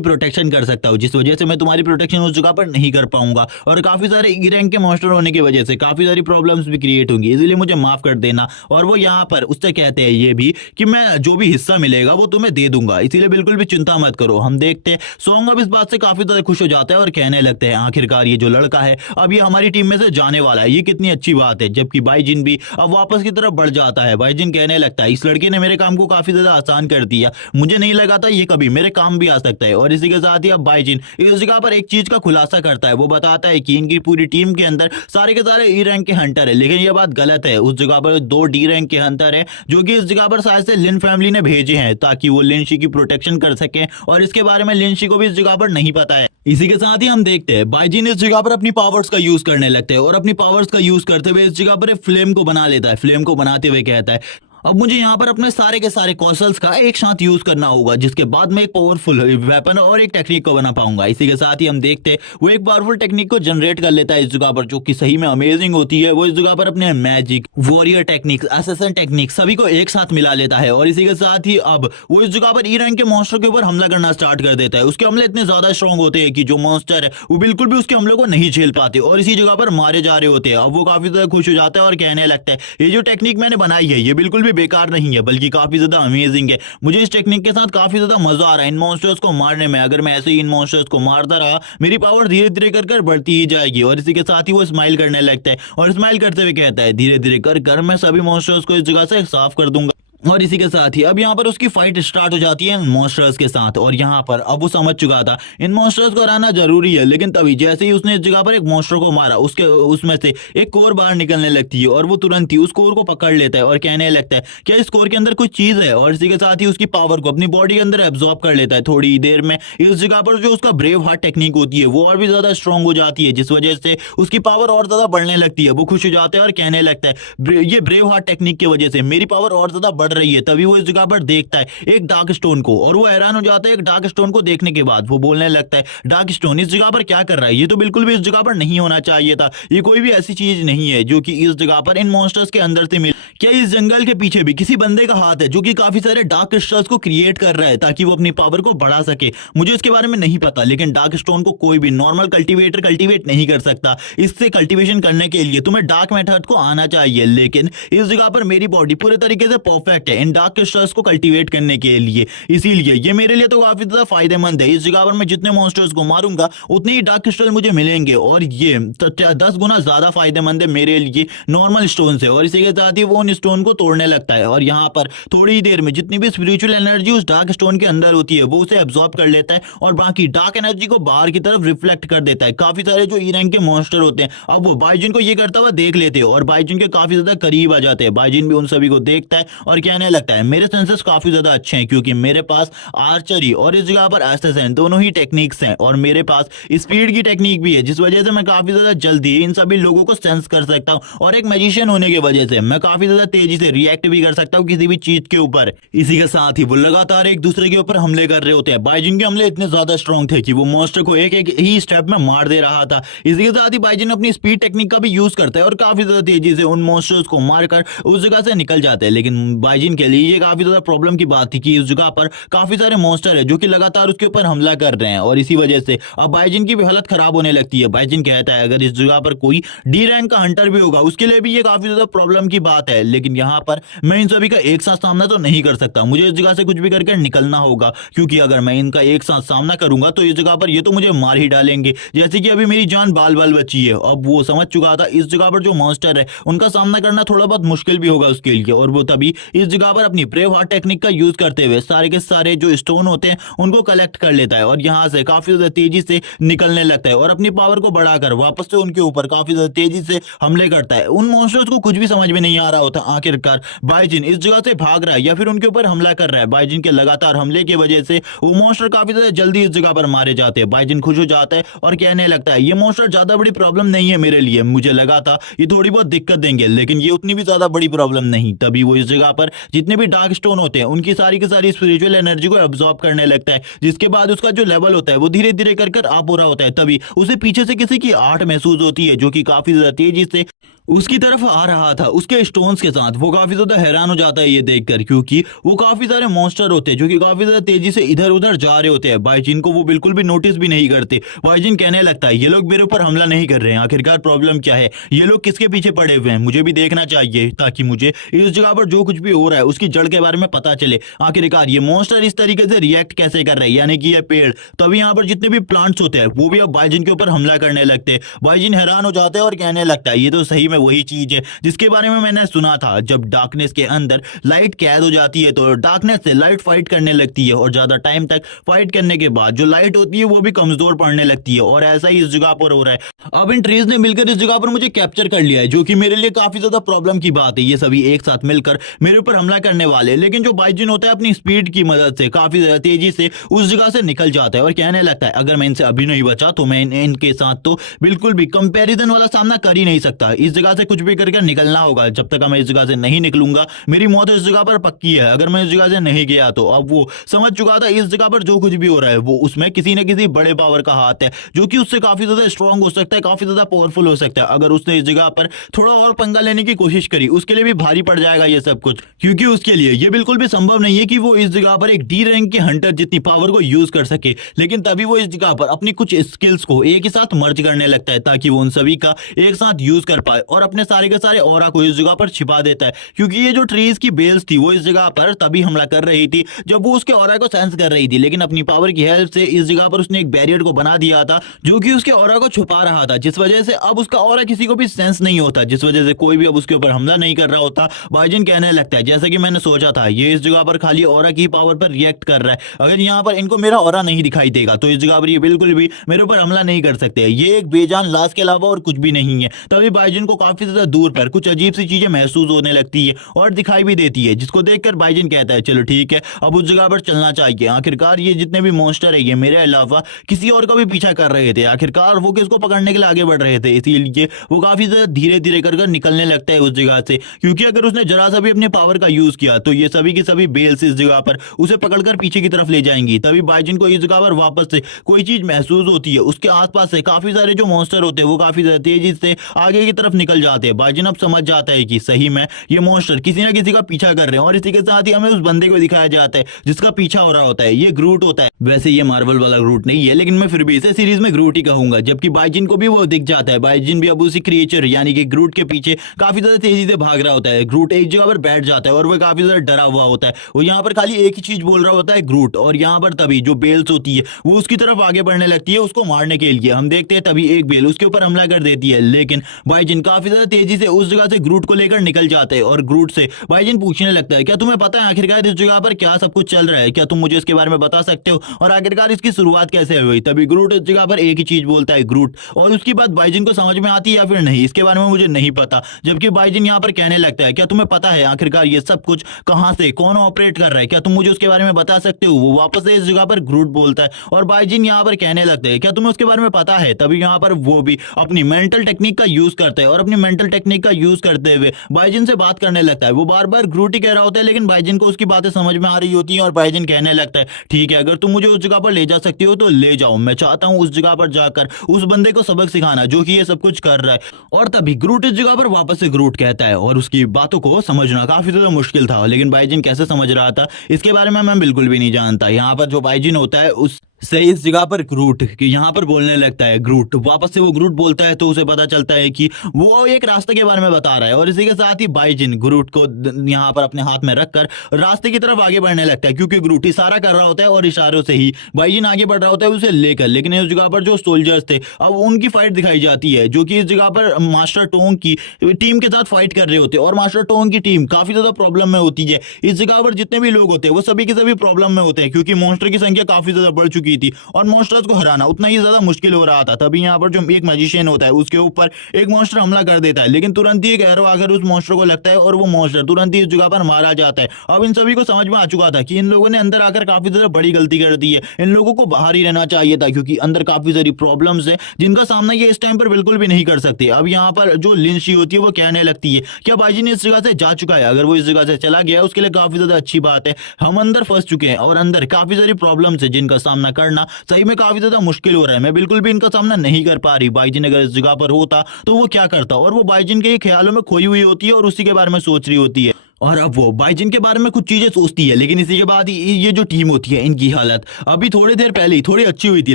प्रोटेक्शन कर सकता हूँ, जिस वजह से मैं तुम्हारी प्रोटेक्शन उस जगह पर नहीं कर पाऊंगा, और काफी सारे ई रैंक के मॉन्स्टर होने की वजह से काफी सारी प्रॉब्लम्स भी क्रिएट होंगी, इसलिए मुझे माफ कर देना। और वो यहाँ पर उससे कहते हैं ये भी कि मैं जो भी हिस्सा मिलेगा वो तुम्हें दे दूंगा, इसीलिए बिल्कुल भी चिंता मत करो। हम देखते सॉन्ग अब इस बात से काफी ज्यादा खुश हो जाता है और कहने लगते हैं आखिरकार ये जो लड़का है अब ये हमारी टीम में से जाने वाला है, ये कितनी अच्छी बात है। जबकि बाइजिन भी अब वापस की तरफ बढ़ जाता है। बाइजिन कहने लगता है इस लड़के ने मेरे काम को काफी ज्यादा आसान कर दिया, मुझे नहीं लगा था ये कभी मेरे काम भी आ सकता है। और इसी के साथ ही अब बाइजिन इस जगह पर एक चीज का खुलासा करता है, वो बताता है कि इनकी पूरी टीम के अंदर सारे के सारे ई रैंक के हंटर है, लेकिन ये बात गलत है। उस जगह पर 2 डी रैंक के हंटर है जो कि इस जगह पर शायद से लिन फैमिली ने भेजे हैं ताकि वो लिंशी की प्रोटेक्शन कर सके, और इसके बारे में लिंशी को भी इस जगह पर नहीं पता है। इसी के साथ ही हम देखते हैं बाइजिन इस जगह पर अपनी पावर्स का यूज करने लगते हैं, और अपनी पावर्स का यूज करते हुए इस जगह पर एक फ्लेम को बना लेता है। फ्लेम को बनाते हुए कहता है अब मुझे यहाँ पर अपने सारे के सारे कौशल्स का एक साथ यूज करना होगा, जिसके बाद मैं एक पावरफुल वेपन और एक टेक्निक को बना पाऊंगा। इसी के साथ ही हम देखते हैं वो एक पावरफुल टेक्निक को जनरेट कर लेता है इस जगह पर, जो कि सही में अमेजिंग होती है। वो इस जगह पर अपने magic, warrior technique, assassin technique सभी को एक साथ मिला लेता है, और इसी के साथ ही अब वो इस जगह पर ई रैंक के मॉन्स्टर के ऊपर हमला करना स्टार्ट कर देता है। उसके हमले इतने ज्यादा स्ट्रॉन्ग होते हैं कि जो मॉन्स्टर है वो बिल्कुल भी उसके हमलों को नहीं झेल पाते और इसी जगह पर मारे जा रहे होते हैं। अब वो काफी ज्यादा खुश हो जाता है और कहने लगता है ये जो टेक्निक मैंने बनाई है ये बिल्कुल भी बेकार नहीं है, बल्कि काफी ज्यादा अमेजिंग है। मुझे इस टेक्निक के साथ काफी ज्यादा मजा आ रहा है इन मॉन्स्टर्स को मारने में। अगर मैं ऐसे ही इन मॉन्स्टर्स को मारता रहा मेरी पावर धीरे धीरे कर बढ़ती ही जाएगी। और इसी के साथ ही वो स्माइल करने लगता है और स्माइल करते हुए कहता है धीरे धीरे कर मैं सभी मॉन्स्टर्स को इस जगह से साफ कर दूंगा। और इसी के साथ ही अब यहाँ पर उसकी फाइट स्टार्ट हो जाती है इन मॉन्स्टर्स के साथ, और यहाँ पर अब वो समझ चुका था इन मॉन्स्टर्स को हराना जरूरी है। लेकिन तभी जैसे ही उसने इस जगह पर एक मॉन्स्टर को मारा उसके उसमें से एक कोर बाहर निकलने लगती है, और वो तुरंत ही उस कोर को पकड़ लेता है और कहने लगता है क्या इस कोर के अंदर कुछ चीज है, और इसी के साथ ही उसकी पावर को अपनी बॉडी के अंदर एब्जॉर्ब कर लेता है। थोड़ी देर में इस जगह पर जो उसका ब्रेव हार्ट टेक्निक होती है वो और भी ज्यादा स्ट्रांग हो जाती है, जिस वजह से उसकी पावर और ज्यादा बढ़ने लगती है। वो खुश हो जाता है और कहने लगता है ये ब्रेव हार्ट टेक्निक की वजह से मेरी पावर और ज्यादा बढ़ रही है तभी वो इस जगह पर देखता है एक डार्क स्टोन को, और वो हैरान हो जाता है एक डार्क स्टोन को देखने के बाद। वो बोलने लगता है डार्क स्टोन इस जगह पर क्या कर रहा है, ये तो बिल्कुल भी इस जगह पर नहीं होना चाहिए था, ये कोई भी ऐसी चीज नहीं है जो कि इस जगह पर इन मॉन्स्टर्स के अंदर से मिल। क्या इस जंगल के पीछे भी किसी बंदे का हाथ है जो कि काफी सारे डार्क क्रिस्टल्स को क्रिएट कर रहा है ताकि वो अपनी पावर को बढ़ा सके? मुझे इसके बारे में नहीं पता, लेकिन डार्क स्टोन को कोई भी नॉर्मल कल्टीवेटर कल्टीवेट नहीं कर सकता। इससे कल्टीवेशन करने के लिए तुम्हें डार्क मेथड को आना चाहिए, लेकिन इस जगह पर मेरी बॉडी पूरे तरीके से परफेक्ट है इन डार्क क्रिस्टल्स को कल्टीवेट करने के लिए, इसीलिए ये मेरे लिए तो काफी ज्यादा फायदेमंद है। इस जगह पर मैं जितने मॉन्स्टर्स को मारूंगा उतने ही डार्क क्रिस्टल मुझे मिलेंगे, और ये 10 गुना ज्यादा फायदेमंद है मेरे लिए नॉर्मल स्टोन से। और इसी के साथ ही वो उन स्टोन को तोड़ने लगता है, और यहाँ पर थोड़ी देर में जितनी भी स्पिरिचुअल एनर्जी उस डार्क स्टोन के अंदर होती है वो उसे एब्जॉर्ब कर लेता है, और बाकी डार्क एनर्जी को बाहर की तरफ रिफ्लेक्ट कर देता है। काफी सारे जो ई रैंक के मॉन्स्टर होते हैं अब वो बाइजिन को ये करता हुआ देख लेते हैं, और बाइजिन के काफी ज्यादा करीब आ जाते हैं। बाइजिन भी उन सभी को देखता है और कहने लगता है मेरे सेंसेस काफी ज्यादा अच्छे हैं, क्योंकि मेरे पास आर्चरी और इस जगह पर एसेसिन दोनों ही टेक्निक्स हैं, और मेरे पास स्पीड की टेक्निक भी है, जिस वजह से मैं काफी ज्यादा जल्दी इन सभी लोगों को सेंस कर सकता हूँ। और एक मैजिशियन होने की वजह से मैं काफी ज्यादा तेजी से रिएक्ट भी कर सकता हूँ किसी भी चीज के ऊपर। इसी के साथ ही वो लगातार एक दूसरे के ऊपर हमले कर रहे होते हैं। बाइजिन के हमले इतने ज्यादा स्ट्रॉन्ग थे कि वो मॉन्स्टर को एक एक ही स्टेप में मार दे रहा था। इसी के साथ ही बाइजिन अपनी स्पीड टेक्निक का भी यूज करता है और काफी ज्यादा तेजी से उन मॉन्स्टर्स को मारकर उस जगह से निकल जाते हैं। लेकिन बाइजिन के लिए ये काफी ज्यादा प्रॉब्लम की बात थी कि इस जगह पर काफी सारे मॉन्स्टर है जो कि लगातार उसके ऊपर हमला कर रहे हैं, और इसी वजह से अब बाइजिन की भी हालत खराब होने लगती है। बाइजिन कहता है अगर इस जगह पर कोई डी रैंक का हंटर भी होगा उसके लिए भी ये काफी ज्यादा प्रॉब्लम की बात है, लेकिन यहाँ पर मैं इन सभी का एक साथ सामना तो नहीं कर सकता, मुझे इस जगह से कुछ भी करके निकलना होगा, क्योंकि अगर मैं इनका एक साथ सामना करूंगा तो इस जगह पर ये तो मुझे मार ही डालेंगे। जैसे कि अभी मेरी जान बाल बाल बची है, अब वो समझ चुका था इस जगह पर जो मॉन्स्टर है उनका सामना करना थोड़ा बहुत मुश्किल भी होगा उसके लिए, और वो तभी इस जगह पर अपनी ब्रेव हार्ट टेक्निक का यूज करते हुए सारे के सारे जो स्टोन होते हैं उनको कलेक्ट कर लेता है, और यहाँ से काफी ज्यादा तेजी से निकलने लगता है और अपनी पावर को बढ़ाकर वापस से उनके ऊपर काफी ज्यादा तेजी से हमले करता है। उन मॉन्स्टर्स को कुछ भी समझ में नहीं आ रहा होता आखिरकार बाइजिन इस जगह से भाग रहा है या फिर उनके ऊपर हमला कर रहा है। बाइजिन के लगातार हमले की वजह से वो मॉन्स्टर काफी ज्यादा जल्दी इस जगह पर मारे जाते हैं। बाइजिन खुश हो जाता है और कहने लगता है ये मॉन्स्टर ज्यादा बड़ी प्रॉब्लम नहीं है मेरे लिए, मुझे लगा था ये थोड़ी बहुत दिक्कत देंगे लेकिन ये उतनी भी ज्यादा बड़ी प्रॉब्लम नहीं। तभी वो इस जगह पर जितने भी डार्क स्टोन होते हैं उनकी सारी की सारी स्पिरिचुअल एनर्जी को एब्जॉर्ब करने लगता है, जिसके बाद उसका जो लेवल होता है वो धीरे धीरे कर आप हो रहा होता है। तभी उसे पीछे से किसी की आहट महसूस होती है जो कि काफी ज्यादा तेजी से उसकी तरफ आ रहा था उसके स्टोन्स के साथ। वो काफी ज्यादा हैरान हो जाता है ये देखकर, क्योंकि वो काफी सारे मॉन्स्टर होते हैं जो कि काफी ज्यादा तेजी से इधर उधर जा रहे होते हैं। बाइजिन को वो बिल्कुल भी नोटिस भी नहीं करते। बाइजिन कहने लगता है ये लोग मेरे ऊपर हमला नहीं कर रहे हैं, आखिरकार प्रॉब्लम क्या है, ये लोग किसके पीछे पड़े हुए हैं, मुझे भी देखना चाहिए ताकि मुझे इस जगह पर जो कुछ भी हो रहा है उसकी जड़ के बारे में पता चले। आखिरकार ये मॉन्स्टर इस तरीके से रिएक्ट कैसे कर रहे हैं, यानी कि ये पेड़। तभी यहाँ पर जितने भी प्लांट्स होते हैं वो भी अब बाइजिन के ऊपर हमला करने लगते हैं। बाइजिन हैरान हो जाता है और कहने लगता है ये तो सही में वही चीज है जिसके बारे में मैंने सुना था। जब डार्कनेस के अंदर लाइट कैद हो जाती है तो डार्कनेस से लाइट फाइट करने लगती है, और ज्यादा टाइम तक फाइट करने के बाद जो लाइट होती है वो भी कमजोर पड़ने लगती है, और ऐसा ही इस जगह पर हो रहा है। अब इन ट्रीज ने मिलकर इस जगह पर मुझे कैप्चर कर लिया है, जो कि मेरे लिए काफी ज्यादा प्रॉब्लम की बात है। ये सभी एक साथ मिलकर मेरे ऊपर हमला करने वाले, लेकिन जो बाइजिन होता है अपनी स्पीड की मदद से काफी ज्यादा तेजी से उस जगह से निकल जाता है और कहने लगता है अगर मैं इनसे अभी नहीं बचा तो मैं इनके साथ तो बिल्कुल भी कंपैरिजन वाला सामना कर ही नहीं सकता। इस जगह से कुछ भी करके निकलना होगा, जब तक मैं इस जगह से नहीं निकलूंगा मेरी मौत इस जगह पर पक्की है। अगर मैं इस जगह से नहीं गया तो अब वो समझ चुका था इस जगह पर जो कुछ भी हो रहा है वो उसमें किसी न किसी बड़े पावर का हाथ है, जो कि उससे काफी ज्यादा स्ट्रांग हो सकता है, काफी ज्यादा पावरफुल हो सकता है। अगर उसने इस जगह पर थोड़ा और पंगा लेने की कोशिश करी उसके लिए भी भारी पड़ जाएगा ये सब कुछ, क्योंकि उसके लिए ये बिल्कुल भी संभव नहीं है कि वो इस जगह पर एक डी रैंक के हंटर जितनी पावर को यूज कर सके। लेकिन तभी वो इस जगह पर अपनी कुछ स्किल्स को एक ही साथ मर्ज करने लगता है ताकि वो उन सभी का एक साथ यूज कर पाए, और अपने सारे के सारे ऑरा को इस जगह पर छिपा देता है। क्योंकि ये जो ट्रीज की बेल्स थी वो इस जगह पर तभी हमला कर रही थी जब वो उसके ऑरा को सेंस कर रही थी, लेकिन अपनी पावर की हेल्प से इस जगह पर उसने एक बैरियर को बना दिया था जो कि उसके ऑरा को छुपा रहा था, जिस वजह से अब उसका ऑरा किसी को भी सेंस नहीं होता, जिस वजह से कोई भी अब उसके ऊपर हमला नहीं कर रहा होता। बाइजिन कहने लगता है जैसा कि मैंने सोचा था ये इस जगह पर खाली ऑरा की पावर पर रिएक्ट कर रहा है, अगर यहाँ पर इनको मेरा ऑरा नहीं दिखाई देगा तो इस जगह पर ये बिल्कुल भी मेरे ऊपर हमला नहीं कर सकते, ये एक बेजान लाश के अलावा और कुछ भी नहीं है। तभी बाइजिन को काफी ज्यादा दूर पर कुछ अजीब सी चीजें महसूस होने लगती है और दिखाई भी देती है, जिसको देखकर बाइजिन कहता है चलो ठीक है अब उस जगह पर चलना चाहिए। आखिरकार ये जितने भी मॉन्स्टर है ये मेरे अलावा किसी और का भी पीछा कर रहे थे, आखिरकार वो किसको पकड़ने के लिए आगे बढ़ रहे थे, इसीलिए वो काफी ज्यादा धीरे धीरे कर निकलने लगता है उस जगह से, क्योंकि अगर उसने जरा सा भी अपने पावर का यूज किया तो ये सभी की सभी बेल्स इस जगह पर उसे पकड़कर पीछे की तरफ ले जाएंगी। तभी बाइजिन को इस जगह पर वापस से कोई चीज महसूस होती है, उसके आसपास से काफी सारे जो मॉन्स्टर होते हैं वो काफी ज्यादा तेजी से आगे की तरफ निकल जाते हैं। बाइजिन अब समझ जाता है कि सही में ये मॉन्स्टर किसी ना किसी का पीछा कर रहे हैं और इसी के साथ ही हमें उस बंदे को दिखाया जाता है जिसका पीछा हो रहा होता है। ये ग्रूट होता है, वैसे ये मार्वल वाला ग्रूट नहीं है लेकिन मैं फिर भी इसे सीरीज में ग्रूट ही कहूंगा। जबकि बाइजिन को भी वो दिख जाता है, बाइजिन भी अब उसी क्रिएचर यानी कि ग्रूट के पीछे काफी ज्यादा तेजी से भाग रहा होता है। ग्रूट एक जगह पर बैठ जाता है और वो काफी ज्यादा डरा हुआ होता है, वो यहाँ पर खाली एक ही चीज बोल रहा होता है ग्रूट, और यहाँ पर तभी जो बेल्स होती है वो उसकी तरफ आगे बढ़ने लगती है उसको मारने के लिए। हम देखते हैं तभी एक बेल उसके ऊपर हमला कर देती है, लेकिन बाइजिन काफी ज्यादा तेजी से उस जगह से ग्रूट को लेकर निकल जाते हैं और ग्रूट से बाइजिन पूछने लगता है क्या तुम्हें पता है आखिरकार इस जगह पर क्या सब कुछ चल रहा है, क्या तुम मुझे इसके बारे में बता सकते हो और आखिरकार इसकी शुरुआत कैसे हुई। तभी ग्रूट इस जगह पर एक ही चीज बोलता है ग्रूट, और उसकी बात बाइजिन को समझ में आती है या फिर नहीं इसके बारे में मुझे नहीं पता। जबकि बाइजिन यहाँ पर कहने लगता है क्या तुम्हें पता है आखिरकार ये सब कुछ कहां से कौन ऑपरेट कर रहा है, क्या तुम मुझे उसके बारे में बता सकते हो। वो वापस से इस जगह पर ग्रूट बोलता है और बाइजिन यहाँ पर कहने लगता है क्या तुम्हें उसके बारे में पता है। तभी यहाँ पर वो भी अपनी मेंटल टेक्निक का यूज करता है और अपनी मेंटल टेक्निक का यूज करते हुए बाइजिन से बात करने लगता है। वो बार बार ग्रूट ही कह रहा होता है लेकिन बाइजिन को उसकी बातें समझ में आ रही होती है और बाइजिन कहने लगता है ठीक है अगर तुम मुझे उस जगह पर ले जा सकती हो तो ले जाओ, मैं चाहता हूँ उस जगह पर जाकर उस बंदे को सबक सिखाना जो कि ये सब कुछ कर रहा है। और तभी ग्रूट इस जगह पर वापस से ग्रूट कहता है और उसकी बातों को समझना काफी ज्यादा मुश्किल था, लेकिन बाइजिन कैसे समझ रहा था इसके बारे में मैं बिल्कुल भी नहीं जानता। यहाँ पर जो बाइजिन होता है उस से इस जगह पर ग्रूट कि यहाँ पर बोलने लगता है ग्रूट, वापस से वो ग्रूट बोलता है तो उसे पता चलता है कि वो एक रास्ते के बारे में बता रहा है और इसी के साथ ही बाइजिन ग्रूट को यहाँ पर अपने हाथ में रखकर रास्ते की तरफ आगे बढ़ने लगता है, क्योंकि ग्रूट इशारा कर रहा होता है और इशारों से ही बाइजिन आगे बढ़ रहा होता है उसे लेकर। लेकिन इस जगह पर जो सोल्जर्स थे अब उनकी फाइट दिखाई जाती है जो कि इस जगह पर मास्टर टोंग की टीम के साथ फाइट कर रहे होते हैं और मास्टर टोंग की टीम काफी ज्यादा प्रॉब्लम में होती है। इस जगह पर जितने भी लोग होते हैं वो सभी के सभी प्रॉब्लम में होते हैं क्योंकि मॉन्स्टर की संख्या काफी ज्यादा बढ़ चुकी थी और मॉन्स्टर्स को हराना उतना ही ज्यादा मुश्किल हो रहा था। तभी यहाँ पर जो एक मैजिशियन होता है उसके ऊपर एक मॉन्स्टर हमला कर देता है, लेकिन तुरंत ही एक एरो आकर उस मॉन्स्टर को लगता है और वो मॉन्स्टर तुरंत ही इस जगह पर मारा जाता है। अब इन सभी को समझ में आ चुका था कि इन लोगों ने अंदर आकर काफी ज्यादा बड़ी गलती कर दी है, इन लोगों को बाहर ही रहना चाहिए था क्योंकि अंदर काफी सारी प्रॉब्लम्स है जिनका सामना ये इस टाइम पर बिल्कुल भी नहीं कर सकते। अब यहाँ पर जो लिंशी होती है वो कहने लगती है क्या बाइजिन इस जगह से जा चुका है, अगर वो इस जगह से चला गया उसके लिए काफी ज्यादा अच्छी बात है, हम अंदर फंस चुके हैं और अंदर काफी सारी प्रॉब्लम्स है जिनका सामना करना सही में काफी ज्यादा मुश्किल हो रहा है, मैं बिल्कुल भी इनका सामना नहीं कर पा रही। बाइजिन अगर इस जगह पर होता तो वो क्या करता, और वो बाइजिन के ख्यालों में खोई हुई होती है और उसी के बारे में सोच रही होती है और अब वो बाइजिन के बारे में कुछ चीजें सोचती है। लेकिन इसी के बाद ये जो टीम होती है इनकी हालत अभी थोड़ी देर पहले ही थोड़ी अच्छी हुई थी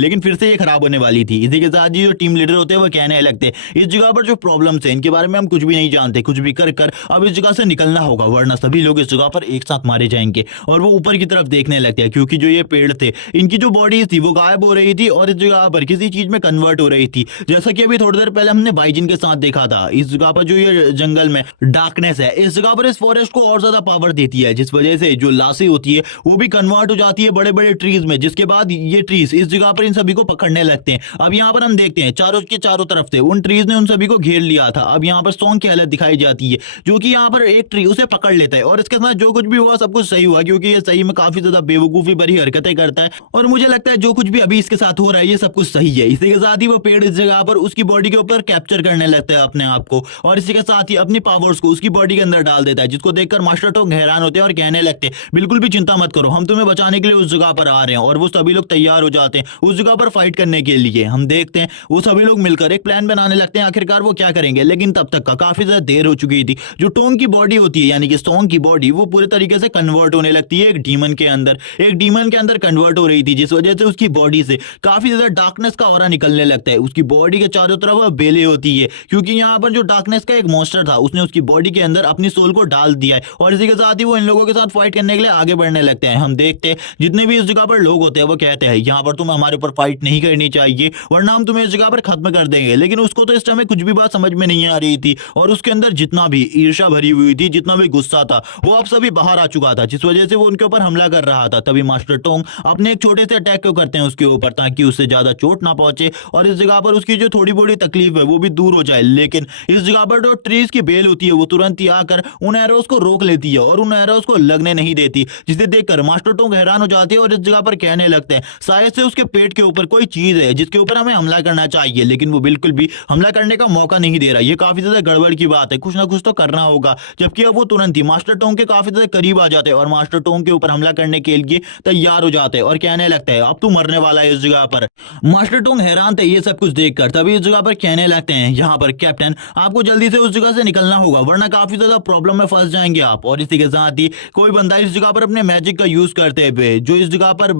लेकिन फिर से ये खराब होने वाली थी। इसी के साथ ही जो टीम लीडर होते हैं वो कहने लगते इस जगह पर जो प्रॉब्लम्स है इनके बारे में हम कुछ भी नहीं जानते, कुछ भी कर कर अब इस जगह से निकलना होगा वरना सभी लोग इस जगह पर एक साथ मारे जाएंगे। और वो ऊपर की तरफ देखने लगते हैं क्योंकि जो ये पेड़ थे इनकी जो बॉडीज थी वो गायब हो रही थी और इस जगह पर किसी चीज में कन्वर्ट हो रही थी, जैसा कि अभी थोड़ी देर पहले हमने बाइजिन के साथ देखा था। इस जगह पर जो ये जंगल में डार्कनेस है इस जगह पर इस फॉरेस्ट को और ज्यादा पावर देती है, जिस वजह से जो लाशें होती है वो भी कन्वर्ट हो जाती है बड़े बड़े ट्रीज में, जिसके बाद ये ट्रीज इस जगह पर इन सभी को पकड़ने लगते हैं। अब यहाँ पर हम देखते हैं चारों के चारों तरफ से उन ट्रीज ने उन सभी को घेर लिया था। अब यहाँ पर सॉन्ग की हालत दिखाई जाती है जो कि यहाँ पर एक ट्री उसे पकड़ लेता है और इसके साथ जो कुछ भी हुआ सब कुछ सही हुआ क्योंकि ये सही में काफी ज्यादा बेवकूफी भरी हरकतें करता है और मुझे लगता है जो कुछ भी अभी इसके साथ हो रहा है ये सब कुछ सही है। इसी के साथ ही वो पेड़ इस जगह पर उसकी बॉडी के ऊपर कैप्चर करने लगता है अपने आप को और इसी के साथ ही अपनी पावर्स को उसकी बॉडी के अंदर डाल देता है, जिसको देखकर मास्टर टोंग हैरान होते हैं और कहने लगते हैं बिल्कुल भी चिंता मत करो, हम तुम्हें बचाने के लिए उस जगह पर आ रहे हैं। और वो सभी लोग तैयार हो जाते हैं उस जगह पर फाइट करने के लिए। हम देखते हैं वो सभी लोग मिलकर एक प्लान बनाने लगते हैं आखिरकार वो क्या करेंगे, लेकिन तब तक का काफी ज्यादा देर हो चुकी थी। जो टोंग की बॉडी होती है यानी कि सॉन्ग की बॉडी वो पूरे तरीके से कन्वर्ट होने लगती है एक डीमन के अंदर कन्वर्ट हो रही थी, जिस वजह से उसकी बॉडी से काफी ज्यादा डार्कनेस का ऑरा निकलने लगता है। उसकी बॉडी के चारों तरफ बेले होती है क्योंकि यहाँ पर जो डार्कनेस का एक मॉन्स्टर था उसने उसकी बॉडी के अंदर अपनी सोल को डाल दिया दिया है और इसी के साथ ही वो इन लोगों के साथ फाइट करने के लिए आगे बढ़ने लगते हैं। हम देखते हैं जितने भी इस जगह पर लोग होते हैं वो कहते हैं यहाँ पर तुम्हें हमारे ऊपर फाइट नहीं करनी चाहिए वरना हम तुम्हें इस जगह पर खत्म कर देंगे, लेकिन उसको तो इस समय कुछ भी बात समझ में नहीं आ रही थी और उसके अंदर जितना भी ईर्ष्या भरी हुई थी, जितना भी गुस्सा था, वो अब सभी बाहर आ चुका था, जिस वजह से वो उनके ऊपर हमला कर रहा था। तभी मास्टर टोंग अपने एक छोटे से अटैक को करते हैं उसके ऊपर ताकि उससे ज्यादा चोट ना पहुंचे और इस जगह पर उसकी जो थोड़ी बड़ी तकलीफ है वो भी दूर हो जाए। लेकिन इस जगह पर जो ट्रीज की बेल होती है वो तुरंत ही आकर उन एरोस को रोक लेती है और उन एरोस को लगने नहीं देती, जिसे देखकर मास्टर टोंग हैरान हो जाती है और इस जगह पर कहने लगते हैं शायद से उसके पेट के ऊपर कोई चीज है जिसके ऊपर हमें हमला करना चाहिए, लेकिन वो बिल्कुल भी हमला करने का मौका नहीं दे रहा। ये काफी ज्यादा गड़बड़ की बात है, कुछ ना कुछ तो करना होगा। जबकि अब वो तुरंत ही मास्टर टोंग के काफी ज्यादा करीब आ जाते हैं और मास्टर टोंग के ऊपर हमला करने के लिए तैयार हो जाते हैं और कहने लगते हैं अब तू मरने वाला है इस जगह पर। मास्टर टोंग हैरान थे ये सब कुछ देखकर, तभी इस जगह पर कहने लगते हैं यहाँ पर कैप्टन आपको जल्दी से उस जगह से निकलना होगा वरना काफी ज्यादा प्रॉब्लम में फंस जाएंगे आप। और इसी के साथ ही कोई बंदा इस जगह पर अपने मैजिक का यूज करते हुए जो इस जगह पर